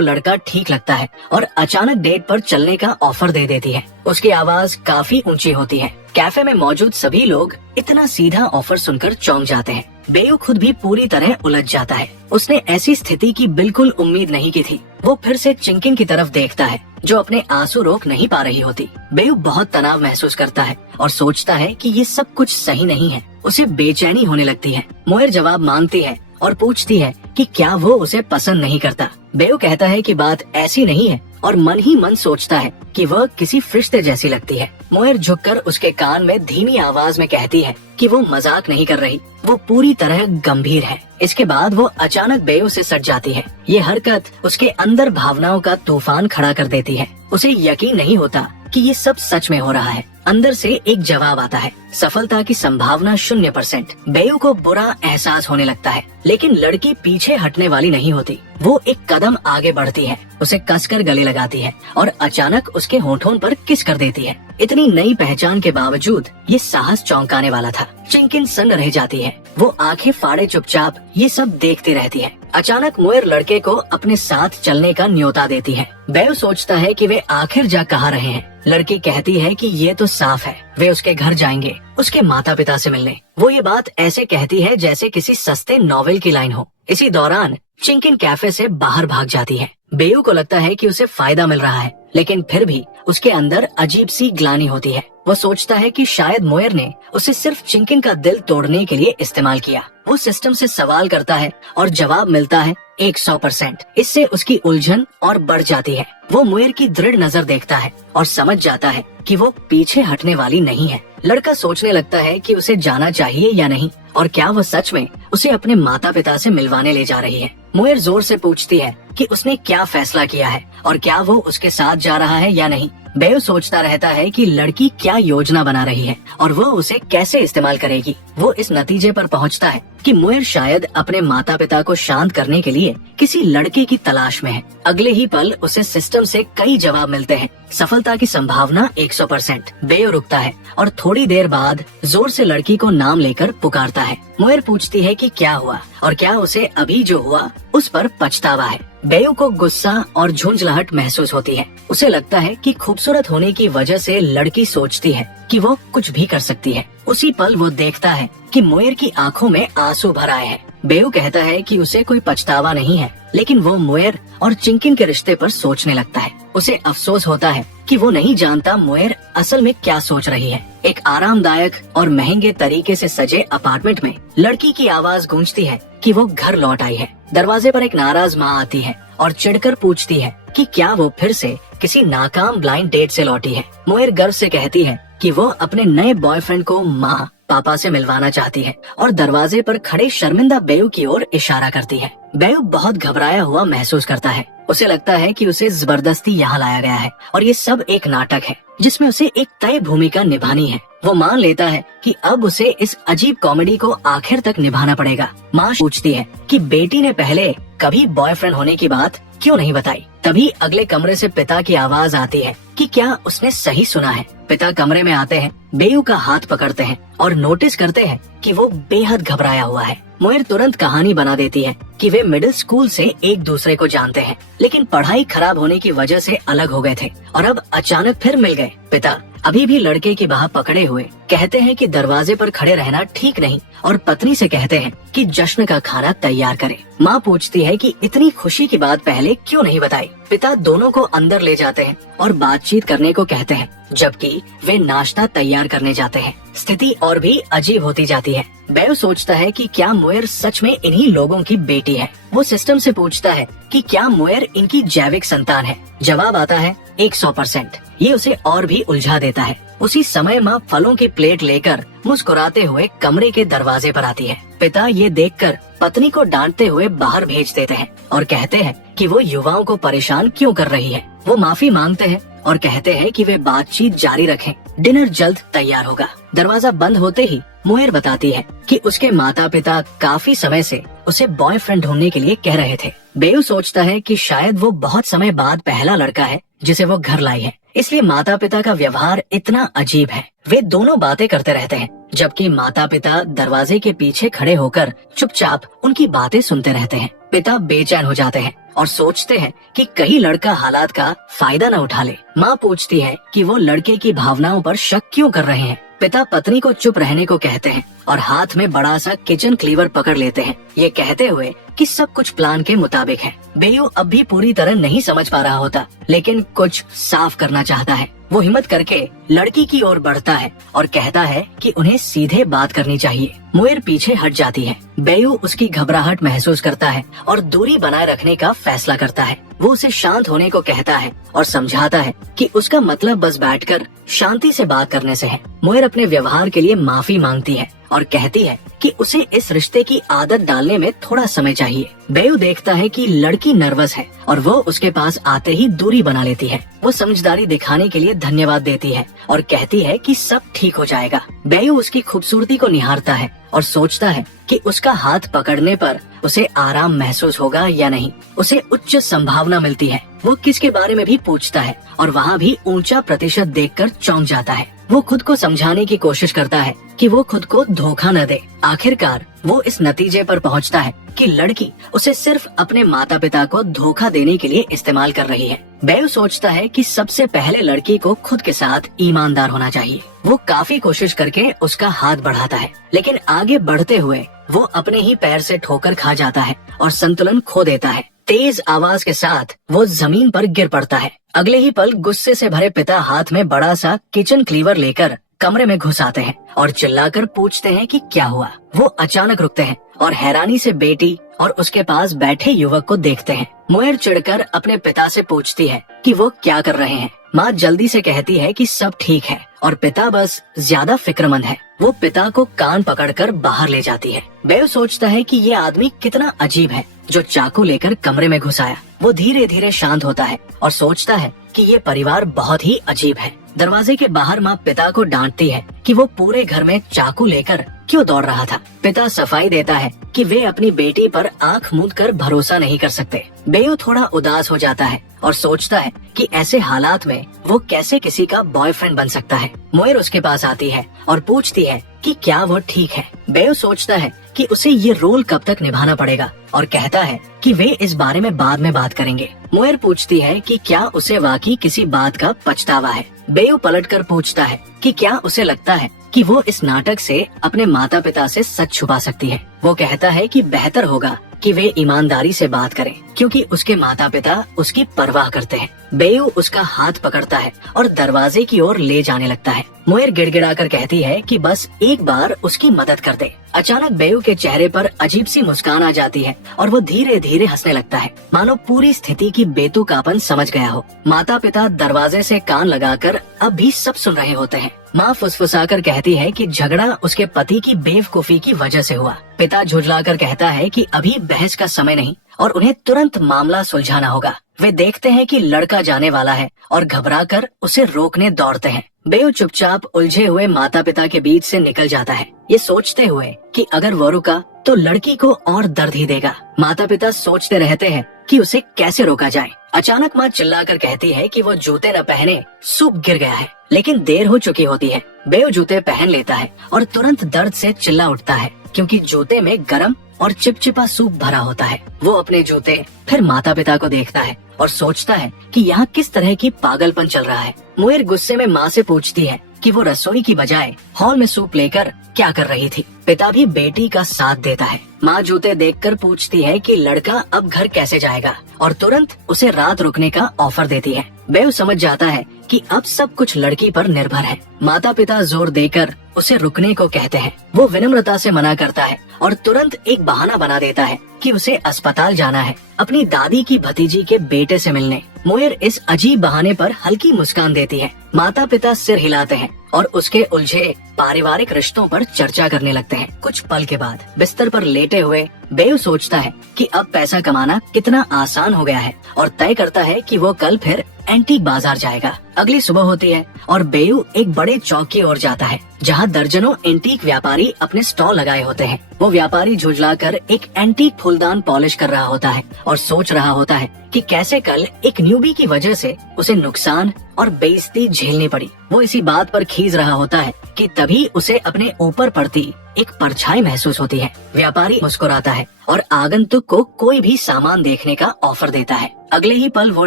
लड़का ठीक लगता है और अचानक डेट पर चलने का ऑफर दे देती है। उसकी आवाज काफी ऊंची होती है। कैफे में मौजूद सभी लोग इतना सीधा ऑफर सुनकर चौंक जाते हैं। बेओ खुद भी पूरी तरह उलझ जाता है। उसने ऐसी स्थिति की बिल्कुल उम्मीद नहीं की थी। वो फिर से चिंकिन की तरफ देखता है जो अपने आंसू रोक नहीं पा रही होती। बेओ बहुत तनाव महसूस करता है और सोचता है कि ये सब कुछ सही नहीं है। उसे बेचैनी होने लगती है। मोएर जवाब मांगती है और पूछती है कि क्या वो उसे पसंद नहीं करता। बेओ कहता है कि बात ऐसी नहीं है और मन ही मन सोचता है कि वह किसी फरिश्ते जैसी लगती है। मोएर झुककर उसके कान में धीमी आवाज में कहती है कि वो मजाक नहीं कर रही, वो पूरी तरह गंभीर है। इसके बाद वो अचानक बेओ से सट जाती है। ये हरकत उसके अंदर भावनाओं का तूफान खड़ा कर देती है। उसे यकीन नहीं होता कि ये सब सच में हो रहा है। अंदर से एक जवाब आता है, सफलता की संभावना 0%। बेओ को बुरा एहसास होने लगता है, लेकिन लड़की पीछे हटने वाली नहीं होती। वो एक कदम आगे बढ़ती है, उसे कसकर गले लगाती है और अचानक उसके होठों पर किस कर देती है। इतनी नई पहचान के बावजूद ये साहस चौंकाने वाला था। चिंकिन सन्न रह जाती है। वो आंखें फाड़े चुपचाप ये सब देखती रहती है। अचानक मोएर लड़के को अपने साथ चलने का न्योता देती है। बेओ सोचता है कि वे आखिर जा कहाँ रहे हैं। लड़की कहती है कि ये तो साफ है, वे उसके घर जाएंगे, उसके माता पिता से मिलने। वो ये बात ऐसे कहती है जैसे किसी सस्ते नॉवेल की लाइन हो। इसी दौरान चिंकिन कैफे से बाहर भाग जाती है। बेओ को लगता है कि उसे फायदा मिल रहा है, लेकिन फिर भी उसके अंदर अजीब सी ग्लानि होती है। वो सोचता है कि शायद मोएर ने उसे सिर्फ चिंकिन का दिल तोड़ने के लिए इस्तेमाल किया। वो सिस्टम से सवाल करता है और जवाब मिलता है 100%। इससे उसकी उलझन और बढ़ जाती है। वो मोएर की दृढ़ नजर देखता है और समझ जाता है कि वो पीछे हटने वाली नहीं है। लड़का सोचने लगता है कि उसे जाना चाहिए या नहीं, और क्या वह सच में उसे अपने माता पिता से मिलवाने ले जा रही है। मोएर जोर से पूछती है कि उसने क्या फैसला किया है और क्या वो उसके साथ जा रहा है या नहीं। बेओ सोचता रहता है कि लड़की क्या योजना बना रही है और वो उसे कैसे इस्तेमाल करेगी। वो इस नतीजे पर पहुंचता है कि मोएर शायद अपने माता पिता को शांत करने के लिए किसी लड़के की तलाश में है। अगले ही पल उसे सिस्टम से कई जवाब मिलते हैं। सफलता की संभावना 100%। बेओ रुकता है और थोड़ी देर बाद जोर से लड़की को नाम लेकर पुकारता है। मोएर पूछती है कि क्या हुआ और क्या उसे अभी जो हुआ उस पर पछतावा है। बेओ को गुस्सा और झुंझलाहट महसूस होती है। उसे लगता है कि खूबसूरत होने की वजह से लड़की सोचती है कि वो कुछ भी कर सकती है। उसी पल वो देखता है कि मोएर की आंखों में आंसू भर आए हैं। बेओ कहता है कि उसे कोई पछतावा नहीं है, लेकिन वो मोएर और चिंकिन के रिश्ते पर सोचने लगता है। उसे अफसोस होता है कि वो नहीं जानता मोएर असल में क्या सोच रही है। एक आरामदायक और महंगे तरीके से सजे अपार्टमेंट में लड़की की आवाज गूंजती है कि वो घर लौट आई है। दरवाजे पर एक नाराज माँ आती है और चिढ़कर पूछती है कि क्या वो फिर से किसी नाकाम ब्लाइंड डेट से लौटी है। मोएर गर्व से कहती है कि वो अपने नए बॉयफ्रेंड को माँ पापा से मिलवाना चाहती है और दरवाजे पर खड़े शर्मिंदा बेओ की ओर इशारा करती है। बेओ बहुत घबराया हुआ महसूस करता है। उसे लगता है कि उसे जबरदस्ती यहाँ लाया गया है और ये सब एक नाटक है जिसमें उसे एक तय भूमिका निभानी है। वो मान लेता है कि अब उसे इस अजीब कॉमेडी को आखिर तक निभाना पड़ेगा। माँ पूछती है कि बेटी ने पहले कभी बॉयफ्रेंड होने की बात क्यों नहीं बताई। तभी अगले कमरे से पिता की आवाज आती है कि क्या उसने सही सुना है। पिता कमरे में आते हैं, बेओ का हाथ पकड़ते हैं और नोटिस करते हैं कि वो बेहद घबराया हुआ है। मोएर तुरंत कहानी बना देती है कि वे मिडिल स्कूल से एक दूसरे को जानते हैं, लेकिन पढ़ाई खराब होने की वजह से अलग हो गए थे और अब अचानक फिर मिल गए। पिता अभी भी लड़के की बाह पकड़े हुए कहते हैं कि दरवाजे पर खड़े रहना ठीक नहीं और पत्नी से कहते हैं कि जश्न का खाना तैयार करे। माँ पूछती है कि इतनी खुशी की बात पहले क्यों नहीं बताई। पिता दोनों को अंदर ले जाते हैं और बातचीत करने को कहते हैं, जबकि वे नाश्ता तैयार करने जाते हैं। स्थिति और भी अजीब होती जाती है। बेओ सोचता है कि क्या मोएर सच में इन्हीं लोगों की बेटी है। वो सिस्टम से पूछता है कि क्या मोएर इनकी जैविक संतान है। जवाब आता है 100%। ये उसे और भी उलझा देता है। उसी समय माँ फलों की प्लेट लेकर मुस्कुराते हुए कमरे के दरवाजे पर आती है। पिता ये देखकर पत्नी को डांटते हुए बाहर भेज देते हैं और कहते हैं कि वो युवाओं को परेशान क्यों कर रही है। वो माफी मांगते हैं और कहते हैं कि वे बातचीत जारी रखें, डिनर जल्द तैयार होगा। दरवाजा बंद होते ही मोएर बताती है कि उसके माता पिता काफी समय से उसे बॉयफ्रेंड ढूंढने के लिए कह रहे थे। बेयू सोचता है कि शायद वो बहुत समय बाद पहला लड़का है जिसे वो घर लाई है, इसलिए माता पिता का व्यवहार इतना अजीब है। वे दोनों बातें करते रहते हैं, जबकि माता पिता दरवाजे के पीछे खड़े होकर चुपचाप उनकी बातें सुनते रहते हैं। पिता बेचैन हो जाते हैं और सोचते हैं कि कहीं लड़का हालात का फायदा न उठा ले। माँ पूछती है कि वो लड़के की भावनाओं पर शक क्यों कर रहे हैं। पिता पत्नी को चुप रहने को कहते हैं और हाथ में बड़ा सा किचन क्लीवर पकड़ लेते हैं, ये कहते हुए कि सब कुछ प्लान के मुताबिक है। बेयू अब भी पूरी तरह नहीं समझ पा रहा होता, लेकिन कुछ साफ करना चाहता है। वो हिम्मत करके लड़की की ओर बढ़ता है और कहता है कि उन्हें सीधे बात करनी चाहिए। मोएर पीछे हट जाती है। बेयू उसकी घबराहट महसूस करता है और दूरी बनाए रखने का फैसला करता है। वो उसे शांत होने को कहता है और समझाता है कि उसका मतलब बस बैठकर शांति से बात करने से है। मोएर अपने व्यवहार के लिए माफी मांगती है और कहती है कि उसे इस रिश्ते की आदत डालने में थोड़ा समय चाहिए। बेयू देखता है कि लड़की नर्वस है और वो उसके पास आते ही दूरी बना लेती है। वो समझदारी दिखाने के लिए धन्यवाद देती है और कहती है कि सब ठीक हो जाएगा। बेयू उसकी खूबसूरती को निहारता है और सोचता है कि उसका हाथ पकड़ने पर उसे आराम महसूस होगा या नहीं। उसे उच्च संभावना मिलती है। वो किसके बारे में भी पूछता है और वहाँ भी ऊंचा प्रतिशत देखकर चौंक जाता है। वो खुद को समझाने की कोशिश करता है कि वो खुद को धोखा न दे। आखिरकार वो इस नतीजे पर पहुंचता है कि लड़की उसे सिर्फ अपने माता पिता को धोखा देने के लिए इस्तेमाल कर रही है। बेयू सोचता है कि सबसे पहले लड़की को खुद के साथ ईमानदार होना चाहिए। वो काफी कोशिश करके उसका हाथ बढ़ाता है, लेकिन आगे बढ़ते हुए वो अपने ही पैर से ठोकर खा जाता है और संतुलन खो देता है। तेज आवाज के साथ वो जमीन पर गिर पड़ता है। अगले ही पल गुस्से से भरे पिता हाथ में बड़ा सा किचन क्लीवर लेकर कमरे में घुस आते हैं और चिल्लाकर पूछते हैं कि क्या हुआ। वो अचानक रुकते हैं और हैरानी से बेटी और उसके पास बैठे युवक को देखते हैं। मोएर चिढ़कर अपने पिता से पूछती है कि वो क्या कर रहे हैं। माँ जल्दी से कहती है कि सब ठीक है और पिता बस ज्यादा फिक्रमंद है। वो पिता को कान पकड़कर बाहर ले जाती है। बेयू सोचता है कि ये आदमी कितना अजीब है जो चाकू लेकर कमरे में घुस आया। वो धीरे धीरे शांत होता है और सोचता है कि ये परिवार बहुत ही अजीब है। दरवाजे के बाहर माँ पिता को डांटती है कि वो पूरे घर में चाकू लेकर क्यों दौड़ रहा था। पिता सफाई देता है कि वे अपनी बेटी पर आंख मूंद कर भरोसा नहीं कर सकते। बेयू थोड़ा उदास हो जाता है और सोचता है कि ऐसे हालात में वो कैसे किसी का बॉयफ्रेंड बन सकता है। मोएर उसके पास आती है और पूछती है कि क्या वो ठीक है। बेयू सोचता है कि उसे ये रोल कब तक निभाना पड़ेगा और कहता है कि वे इस बारे में बाद में बात करेंगे। मोएर पूछती है कि क्या उसे वाकई किसी बात का पछतावा है। बेयू पलटकर पूछता है कि क्या उसे लगता है कि वो इस नाटक से अपने माता पिता से सच छुपा सकती है। वो कहता है कि बेहतर होगा कि वे ईमानदारी से बात करें, क्योंकि उसके माता पिता उसकी परवाह करते हैं। बेयू उसका हाथ पकड़ता है और दरवाजे की ओर ले जाने लगता है। मोएर गिड़गिड़ाकर कहती है कि बस एक बार उसकी मदद कर दे। अचानक बेयू के चेहरे पर अजीब सी मुस्कान आ जाती है और वो धीरे धीरे हंसने लगता है, मानो पूरी स्थिति की बेतुकापन समझ गया हो। माता पिता दरवाजे से कान लगाकर अब भी सब सुन रहे होते हैं। माँ फुसफुसाकर कहती है कि झगड़ा उसके पति की बेवकूफी की वजह से हुआ। पिता झुठलाकर कहता है कि अभी बहस का समय नहीं और उन्हें तुरंत मामला सुलझाना होगा। वे देखते हैं कि लड़का जाने वाला है और घबराकर उसे रोकने दौड़ते हैं। बेयू चुपचाप उलझे हुए माता पिता के बीच से निकल जाता है, ये सोचते हुए कि अगर वो रुका तो लड़की को और दर्द ही देगा। माता पिता सोचते रहते हैं कि उसे कैसे रोका जाए। अचानक माँ चिल्लाकर कहती है कि वो जूते न पहने सूप गिर गया है, लेकिन देर हो चुकी होती है। बेयू जूते पहन लेता है और तुरंत दर्द से चिल्ला उठता है, क्योंकि जूते में गरम और चिपचिपा सूप भरा होता है। वो अपने जूते फिर माता पिता को देखता है और सोचता है कि यहाँ किस तरह की पागलपन चल रहा है। मोएर गुस्से में माँ से पूछती है कि वो रसोई की बजाय हॉल में सूप लेकर क्या कर रही थी। पिता भी बेटी का साथ देता है। माँ जूते देखकर पूछती है कि लड़का अब घर कैसे जाएगा और तुरंत उसे रात रुकने का ऑफर देती है। बेयू समझ जाता है कि अब सब कुछ लड़की पर निर्भर है। माता पिता जोर देकर उसे रुकने को कहते हैं। वो विनम्रता से मना करता है और तुरंत एक बहाना बना देता है कि उसे अस्पताल जाना है, अपनी दादी की भतीजी के बेटे से मिलने। मोएर इस अजीब बहाने पर हल्की मुस्कान देती है। माता पिता सिर हिलाते हैं और उसके उलझे पारिवारिक रिश्तों पर चर्चा करने लगते हैं। कुछ पल के बाद बिस्तर पर लेटे हुए बेयू सोचता है कि अब पैसा कमाना कितना आसान हो गया है और तय करता है कि वो कल फिर एंटीक बाजार जाएगा। अगली सुबह होती है और बेयू एक बड़े चौक की ओर जाता है जहाँ दर्जनों एंटीक व्यापारी अपने स्टॉल लगाए होते हैं। वो व्यापारी झुंझलाकर एक एंटीक फूलदान पॉलिश कर रहा होता है और सोच रहा होता है कि कैसे कल एक न्यूबी की वजह से उसे नुकसान और बेइज्जती झेलनी पड़ी। वो इसी बात पर खीज रहा होता है कि तभी उसे अपने ऊपर पड़ती एक परछाई महसूस होती है। व्यापारी मुस्कुराता है और आगंतुक को कोई भी सामान देखने का ऑफर देता है। अगले ही पल वो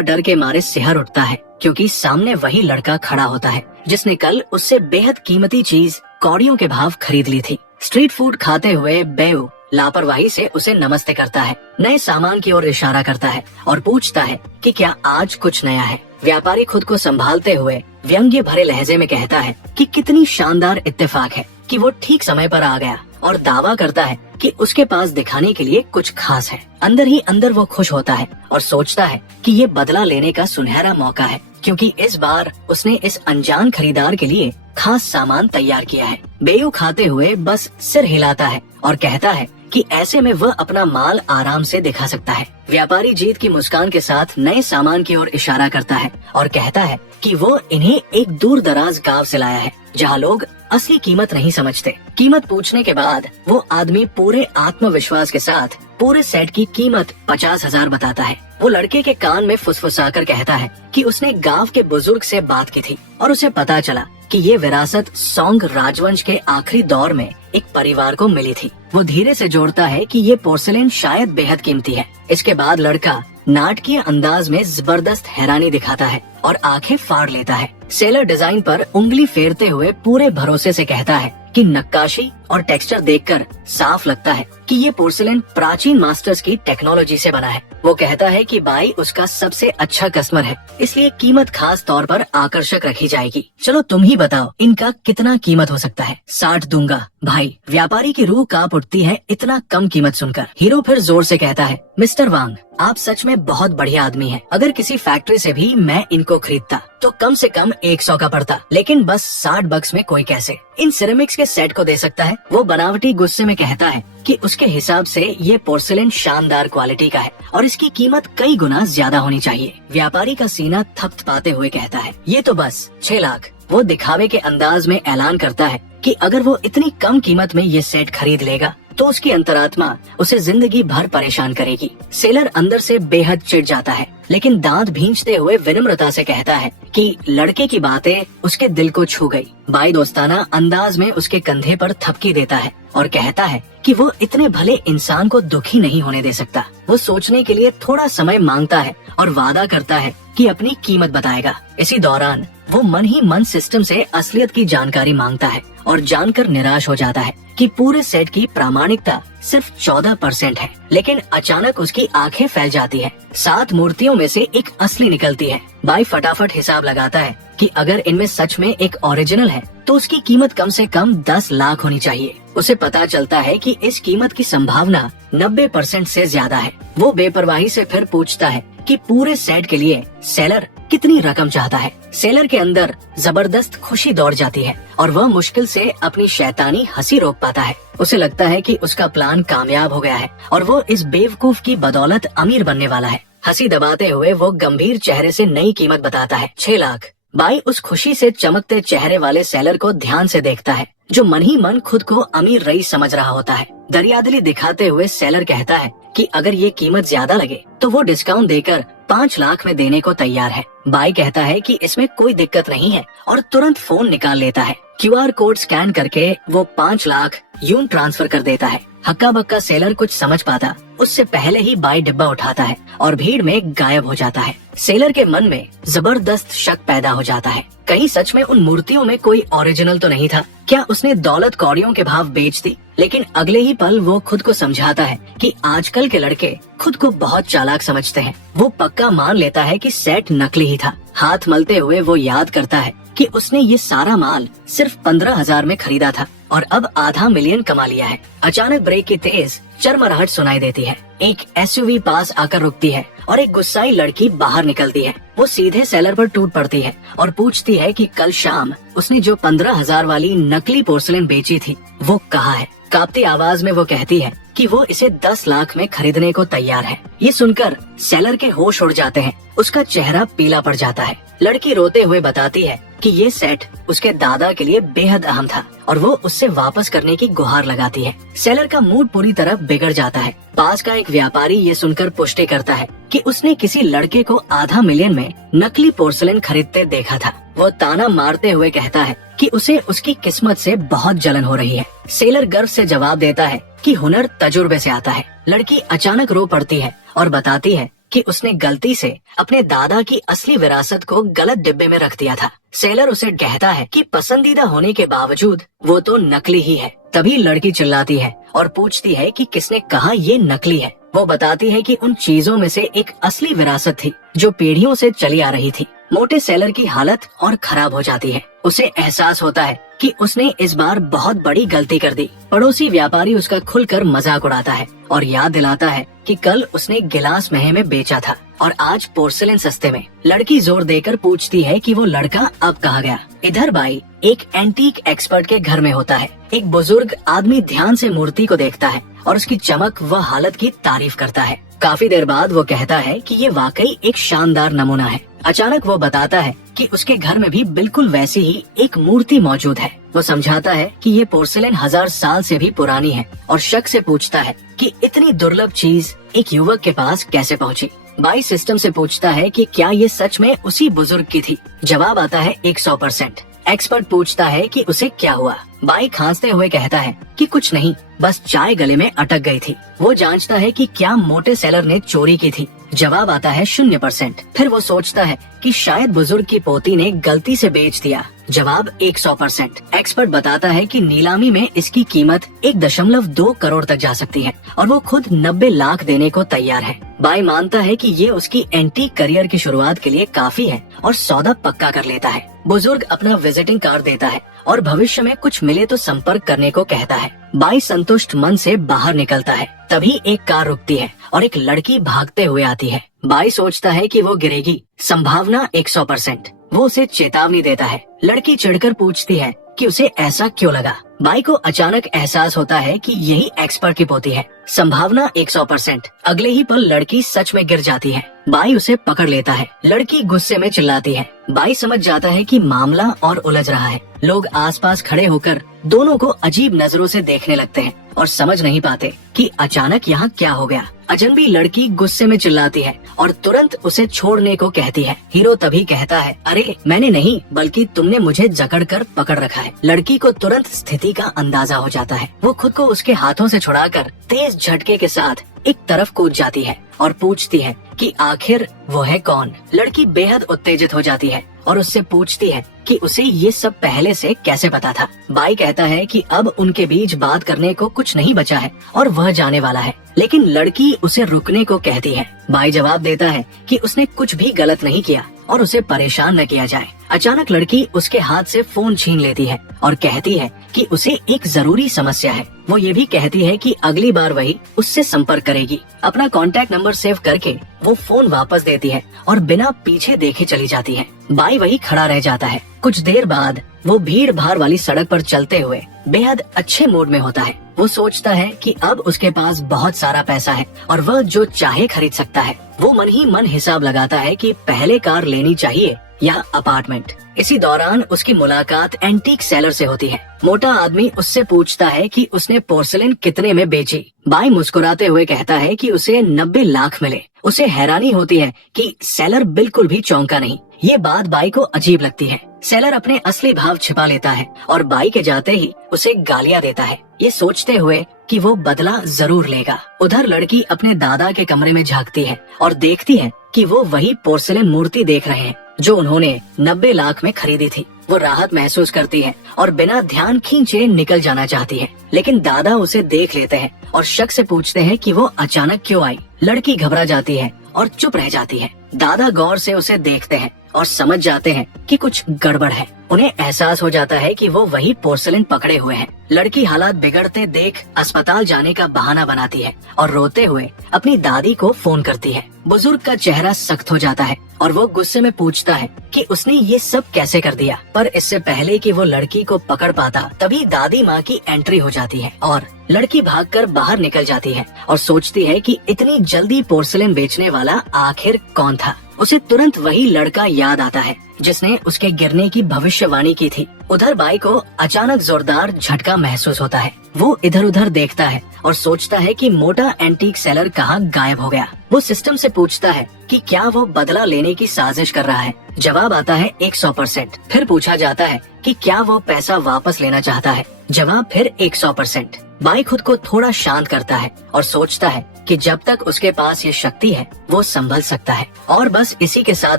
डर के मारे सिहर उठता है क्योंकि सामने वही लड़का खड़ा होता है जिसने कल उससे बेहद कीमती चीज कौड़ियों के भाव खरीद ली थी। स्ट्रीट फूड खाते हुए बेयू लापरवाही से उसे नमस्ते करता है, नए सामान की ओर इशारा करता है और पूछता है कि क्या आज कुछ नया है। व्यापारी खुद को संभालते हुए व्यंग्य भरे लहजे में कहता है कि कितनी शानदार इत्तेफाक है कि वो ठीक समय पर आ गया और दावा करता है कि उसके पास दिखाने के लिए कुछ खास है। अंदर ही अंदर वो खुश होता है और सोचता है कि ये बदला लेने का सुनहरा मौका है क्योंकि इस बार उसने इस अनजान खरीदार के लिए खास सामान तैयार किया है। बेयू खाते हुए बस सिर हिलाता है और कहता है कि ऐसे में वह अपना माल आराम से दिखा सकता है। व्यापारी जीत की मुस्कान के साथ नए सामान की ओर इशारा करता है और कहता है कि वो इन्हें एक दूर दराज गांव से लाया है जहाँ लोग असली कीमत नहीं समझते। कीमत पूछने के बाद वो आदमी पूरे आत्मविश्वास के साथ पूरे सेट की कीमत 50,000 बताता है। वो लड़के के कान में फुसफुसाकर कहता है कि उसने गांव के बुजुर्ग से बात की थी और उसे पता चला कि ये विरासत सोंग राजवंश के आखिरी दौर में एक परिवार को मिली थी। वो धीरे से जोड़ता है कि ये पोर्सिलेन शायद बेहद कीमती है। इसके बाद लड़का नाटकीय अंदाज में जबरदस्त हैरानी दिखाता है और आंखें फाड़ लेता है। सेलर डिजाइन पर उंगली फेरते हुए पूरे भरोसे से कहता है कि नक्काशी और टेक्सचर देखकर साफ लगता है कि ये पोर्सिलेन प्राचीन मास्टर्स की टेक्नोलॉजी से बना है। वो कहता है कि बाई उसका सबसे अच्छा कस्टमर है, इसलिए कीमत खास तौर पर आकर्षक रखी जाएगी। चलो तुम ही बताओ इनका कितना कीमत हो सकता है। 60 दूंगा भाई। व्यापारी की रूह कांप उठती है इतना कम कीमत सुनकर। हीरो फिर जोर से कहता है, मिस्टर वांग आप सच में बहुत बढ़िया आदमी हैं। अगर किसी फैक्ट्री से भी मैं इनको खरीदता तो कम से कम 100 का पड़ता, लेकिन बस 60 बक्स में कोई कैसे इन सिरेमिक्स के सेट को दे सकता है। वो बनावटी गुस्से में कहता है कि उसके हिसाब से ये पोर्सिलेन शानदार क्वालिटी का है और इसकी कीमत कई गुना ज्यादा होनी चाहिए। व्यापारी का सीना थपथपाते हुए कहता है, ये तो बस 6 लाख। वो दिखावे के अंदाज में ऐलान करता है कि अगर वो इतनी कम कीमत में ये सेट खरीद लेगा तो उसकी अंतरात्मा उसे जिंदगी भर परेशान करेगी। सेलर अंदर से बेहद चिढ़ जाता है, लेकिन दांत भींचते हुए विनम्रता से कहता है कि लड़के की बातें उसके दिल को छू गई। बाई दोस्ताना अंदाज में उसके कंधे पर थपकी देता है और कहता है कि वो इतने भले इंसान को दुखी नहीं होने दे सकता। वो सोचने के लिए थोड़ा समय मांगता है और वादा करता है कि अपनी कीमत बताएगा। इसी दौरान वो मन ही मन सिस्टम से असलियत की जानकारी मांगता है और जानकर निराश हो जाता है कि पूरे सेट की प्रामाणिकता सिर्फ 14% है। लेकिन अचानक उसकी आंखें फैल जाती है। 7 मूर्तियों में से एक असली निकलती है। बाई फटाफट हिसाब लगाता है कि अगर इनमें सच में एक ओरिजिनल है तो उसकी कीमत कम से कम 10 लाख होनी चाहिए। उसे पता चलता है कि इस कीमत की संभावना 90% से ज्यादा है। वो बेपरवाही से फिर पूछता है कि पूरे सेट के लिए सेलर कितनी रकम चाहता है। सेलर के अंदर जबरदस्त खुशी दौड़ जाती है और वह मुश्किल से अपनी शैतानी हंसी रोक पाता है। उसे लगता है कि उसका प्लान कामयाब हो गया है और वो इस बेवकूफ की बदौलत अमीर बनने वाला है। हंसी दबाते हुए वो गंभीर चेहरे से नई कीमत बताता है, 6 लाख। बाई उस खुशी से चमकते चेहरे वाले सेलर को ध्यान से देखता है जो मन ही मन खुद को अमीर रईस समझ रहा होता है। दरियादिली दिखाते हुए सेलर कहता है कि अगर ये कीमत ज्यादा लगे तो वो डिस्काउंट देकर 5 लाख में देने को तैयार है। बाई कहता है कि इसमें कोई दिक्कत नहीं है और तुरंत फोन निकाल लेता है। QR कोड स्कैन करके वो 5 लाख यूं ट्रांसफर कर देता है। हक्का बक्का सेलर कुछ समझ पाता उससे पहले ही बाई डिब्बा उठाता है और भीड़ में गायब हो जाता है। सेलर के मन में जबरदस्त शक पैदा हो जाता है, कहीं सच में उन मूर्तियों में कोई ओरिजिनल तो नहीं था। क्या उसने दौलत कौड़ियों के भाव बेच दी? लेकिन अगले ही पल वो खुद को समझाता है कि आजकल के लड़के खुद को बहुत चालाक समझते हैं। वो पक्का मान लेता है कि सेट नकली ही था। हाथ मलते हुए वो याद करता है कि उसने ये सारा माल सिर्फ 15,000 में खरीदा था और अब आधा मिलियन कमा लिया है। अचानक ब्रेक की तेज चरमराहट सुनाई देती है। एक SUV पास आकर रुकती है और एक गुस्साई लड़की बाहर निकलती है। वो वो सीधे सेलर पर टूट पड़ती है और पूछती है कि कल शाम उसने जो 15,000 वाली नकली पोर्सलेन बेची थी वो कहाँ है। कांपती आवाज में वो कहती है कि वो इसे 10 लाख में खरीदने को तैयार है। ये सुनकर सेलर के होश उड़ जाते हैं। उसका चेहरा पीला पड़ जाता है। लड़की रोते हुए बताती है कि ये सेट उसके दादा के लिए बेहद अहम था और वो उससे वापस करने की गुहार लगाती है। सेलर का मूड पूरी तरह बिगड़ जाता है। पास का एक व्यापारी ये सुनकर पुष्टि करता है कि उसने किसी लड़के को $500,000 में नकली पोर्सलेन खरीदते देखा था। वो ताना मारते हुए कहता है कि उसे उसकी किस्मत से बहुत जलन हो रही है। सेलर गर्व से जवाब देता है कि हुनर तजुर्बे से आता है। लड़की अचानक रो पड़ती है और बताती है कि उसने गलती से अपने दादा की असली विरासत को गलत डिब्बे में रख दिया था। सेलर उसे कहता है कि पसंदीदा होने के बावजूद वो तो नकली ही है। तभी लड़की चिल्लाती है और पूछती है कि किसने कहा ये नकली है। वो बताती है कि उन चीजों में से एक असली विरासत थी जो पीढ़ियों से चली आ रही थी। मोटे सेलर की हालत और खराब हो जाती है। उसे एहसास होता है कि उसने इस बार बहुत बड़ी गलती कर दी। पड़ोसी व्यापारी उसका खुलकर मजाक उड़ाता है और याद दिलाता है कि कल उसने गिलास महल में बेचा था और आज पोर्सलेन सस्ते में। लड़की जोर देकर पूछती है कि वो लड़का अब कहाँ गया। इधर बाई एक एंटीक एक्सपर्ट के घर में होता है। एक बुजुर्ग आदमी ध्यान से मूर्ति को देखता है और उसकी चमक व हालत की तारीफ करता है। काफी देर बाद वो कहता है कि ये वाकई एक शानदार नमूना है। अचानक वो बताता है कि उसके घर में भी बिल्कुल वैसी ही एक मूर्ति मौजूद है। वो समझाता है कि ये पोर्सलेन 1000 साल से भी पुरानी है और शक से पूछता है कि इतनी दुर्लभ चीज एक युवक के पास कैसे पहुंची। बाई सिस्टम से पूछता है कि क्या ये सच में उसी बुजुर्ग की थी। जवाब आता है 100%। एक्सपर्ट पूछता है कि उसे क्या हुआ। बाई खांसते हुए कहता है कि कुछ नहीं, बस चाय गले में अटक गई थी। वो जांचता है कि क्या मोटे सेलर ने चोरी की थी। जवाब आता है 0%। फिर वो सोचता है कि शायद बुजुर्ग की पोती ने गलती से बेच दिया। जवाब 100%। एक्सपर्ट बताता है कि नीलामी में इसकी कीमत 1.2 करोड़ तक जा सकती है और वो खुद 90 लाख देने को तैयार है। बाई मानता है कि ये उसकी एंटीक करियर की शुरुआत के लिए काफी है और सौदा पक्का कर लेता है। बुजुर्ग अपना विजिटिंग कार्ड देता है और भविष्य में कुछ मिले तो संपर्क करने को कहता है। बाई संतुष्ट मन से बाहर निकलता है। तभी एक कार रुकती है और एक लड़की भागते हुए आती है। बाई सोचता है कि वो गिरेगी। संभावना 100%। वो उसे चेतावनी देता है। लड़की चिढ़कर पूछती है कि उसे ऐसा क्यों लगा। बाई को अचानक एहसास होता है कि यही एक्सपर्ट की पोती है। संभावना 100%। अगले ही पल लड़की सच में गिर जाती है। बाई उसे पकड़ लेता है। लड़की गुस्से में चिल्लाती है। बाई समझ जाता है कि मामला और उलझ रहा है। लोग आसपास खड़े होकर दोनों को अजीब नजरों से देखने लगते हैं और समझ नहीं पाते कि अचानक यहाँ क्या हो गया। अजनबी लड़की गुस्से में चिल्लाती है और तुरंत उसे छोड़ने को कहती है। हीरो तभी कहता है, अरे मैंने नहीं बल्कि तुमने मुझे जकड़कर पकड़ रखा है। लड़की को तुरंत स्थिति का अंदाजा हो जाता है। वो खुद को उसके हाथों से छुड़ाकर तेज झटके के साथ एक तरफ कूद जाती है और पूछती है कि आखिर वो है कौन। लड़की बेहद उत्तेजित हो जाती है और उससे पूछती है कि उसे ये सब पहले से कैसे पता था। बाई कहता है कि अब उनके बीच बात करने को कुछ नहीं बचा है और वह जाने वाला है, लेकिन लड़की उसे रुकने को कहती है। बाई जवाब देता है कि उसने कुछ भी गलत नहीं किया और उसे परेशान न किया जाए। अचानक लड़की उसके हाथ से फोन छीन लेती है और कहती है कि उसे एक जरूरी समस्या है। वो ये भी कहती है कि अगली बार वही उससे संपर्क करेगी। अपना कॉन्टैक्ट नंबर सेव करके वो फोन वापस देती है और बिना पीछे देखे चली जाती है। बाई वही खड़ा रह जाता है। कुछ देर बाद वो भीड़ भाड़ वाली सड़क पर चलते हुए बेहद अच्छे मूड में होता है। वो सोचता है कि अब उसके पास बहुत सारा पैसा है और वह जो चाहे खरीद सकता है। वो मन ही मन हिसाब लगाता है कि पहले कार लेनी चाहिए या अपार्टमेंट। इसी दौरान उसकी मुलाकात एंटीक सेलर से होती है। मोटा आदमी उससे पूछता है कि उसने पोर्सलेन कितने में बेची। बाई मुस्कुराते हुए कहता है कि उसे 90 लाख मिले। उसे हैरानी होती है कि सेलर बिल्कुल भी चौंका नहीं। ये बात बाई को अजीब लगती है। सेलर अपने असली भाव छिपा लेता है और बाई के जाते ही उसे गालियां देता है, ये सोचते हुए कि वो बदला जरूर लेगा। उधर लड़की अपने दादा के कमरे में झांकती है और देखती है कि वो वही पोर्सलेन मूर्ति देख रहे हैं जो उन्होंने 90 लाख में खरीदी थी। वो राहत महसूस करती है और बिना ध्यान खींचे निकल जाना चाहती है, लेकिन दादा उसे देख लेते हैं और शक से पूछते हैं कि वो अचानक क्यों आई। लड़की घबरा जाती है और चुप रह जाती है। दादा गौर से उसे देखते हैं और समझ जाते हैं कि कुछ गड़बड़ है। उन्हें एहसास हो जाता है कि वो वही पोर्सलेन पकड़े हुए हैं। लड़की हालात बिगड़ते देख अस्पताल जाने का बहाना बनाती है और रोते हुए अपनी दादी को फोन करती है। बुजुर्ग का चेहरा सख्त हो जाता है और वो गुस्से में पूछता है कि उसने ये सब कैसे कर दिया। पर इससे पहले कि वो लड़की को पकड़ पाता तभी दादी माँ की एंट्री हो जाती है और लड़की भागकर बाहर निकल जाती है और सोचती है कि इतनी जल्दी पोर्सिलेन बेचने वाला आखिर कौन था। उसे तुरंत वही लड़का याद आता है जिसने उसके गिरने की भविष्यवाणी की थी। उधर बाई को अचानक जोरदार झटका महसूस होता है। वो इधर उधर देखता है और सोचता है कि मोटा एंटीक सेलर कहाँ गायब हो गया। वो सिस्टम से पूछता है कि क्या वो बदला लेने की साजिश कर रहा है। जवाब आता है 100%। फिर पूछा जाता है कि क्या वो पैसा वापस लेना चाहता है। जवाब फिर 100%। बाई खुद को थोड़ा शांत करता है और सोचता है कि जब तक उसके पास ये शक्ति है वो संभल सकता है। और बस इसी के साथ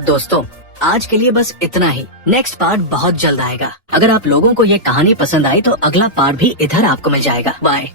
दोस्तों आज के लिए बस इतना ही। नेक्स्ट पार्ट बहुत जल्द आएगा। अगर आप लोगों को ये कहानी पसंद आई तो अगला पार्ट भी इधर आपको मिल जाएगा। बाय।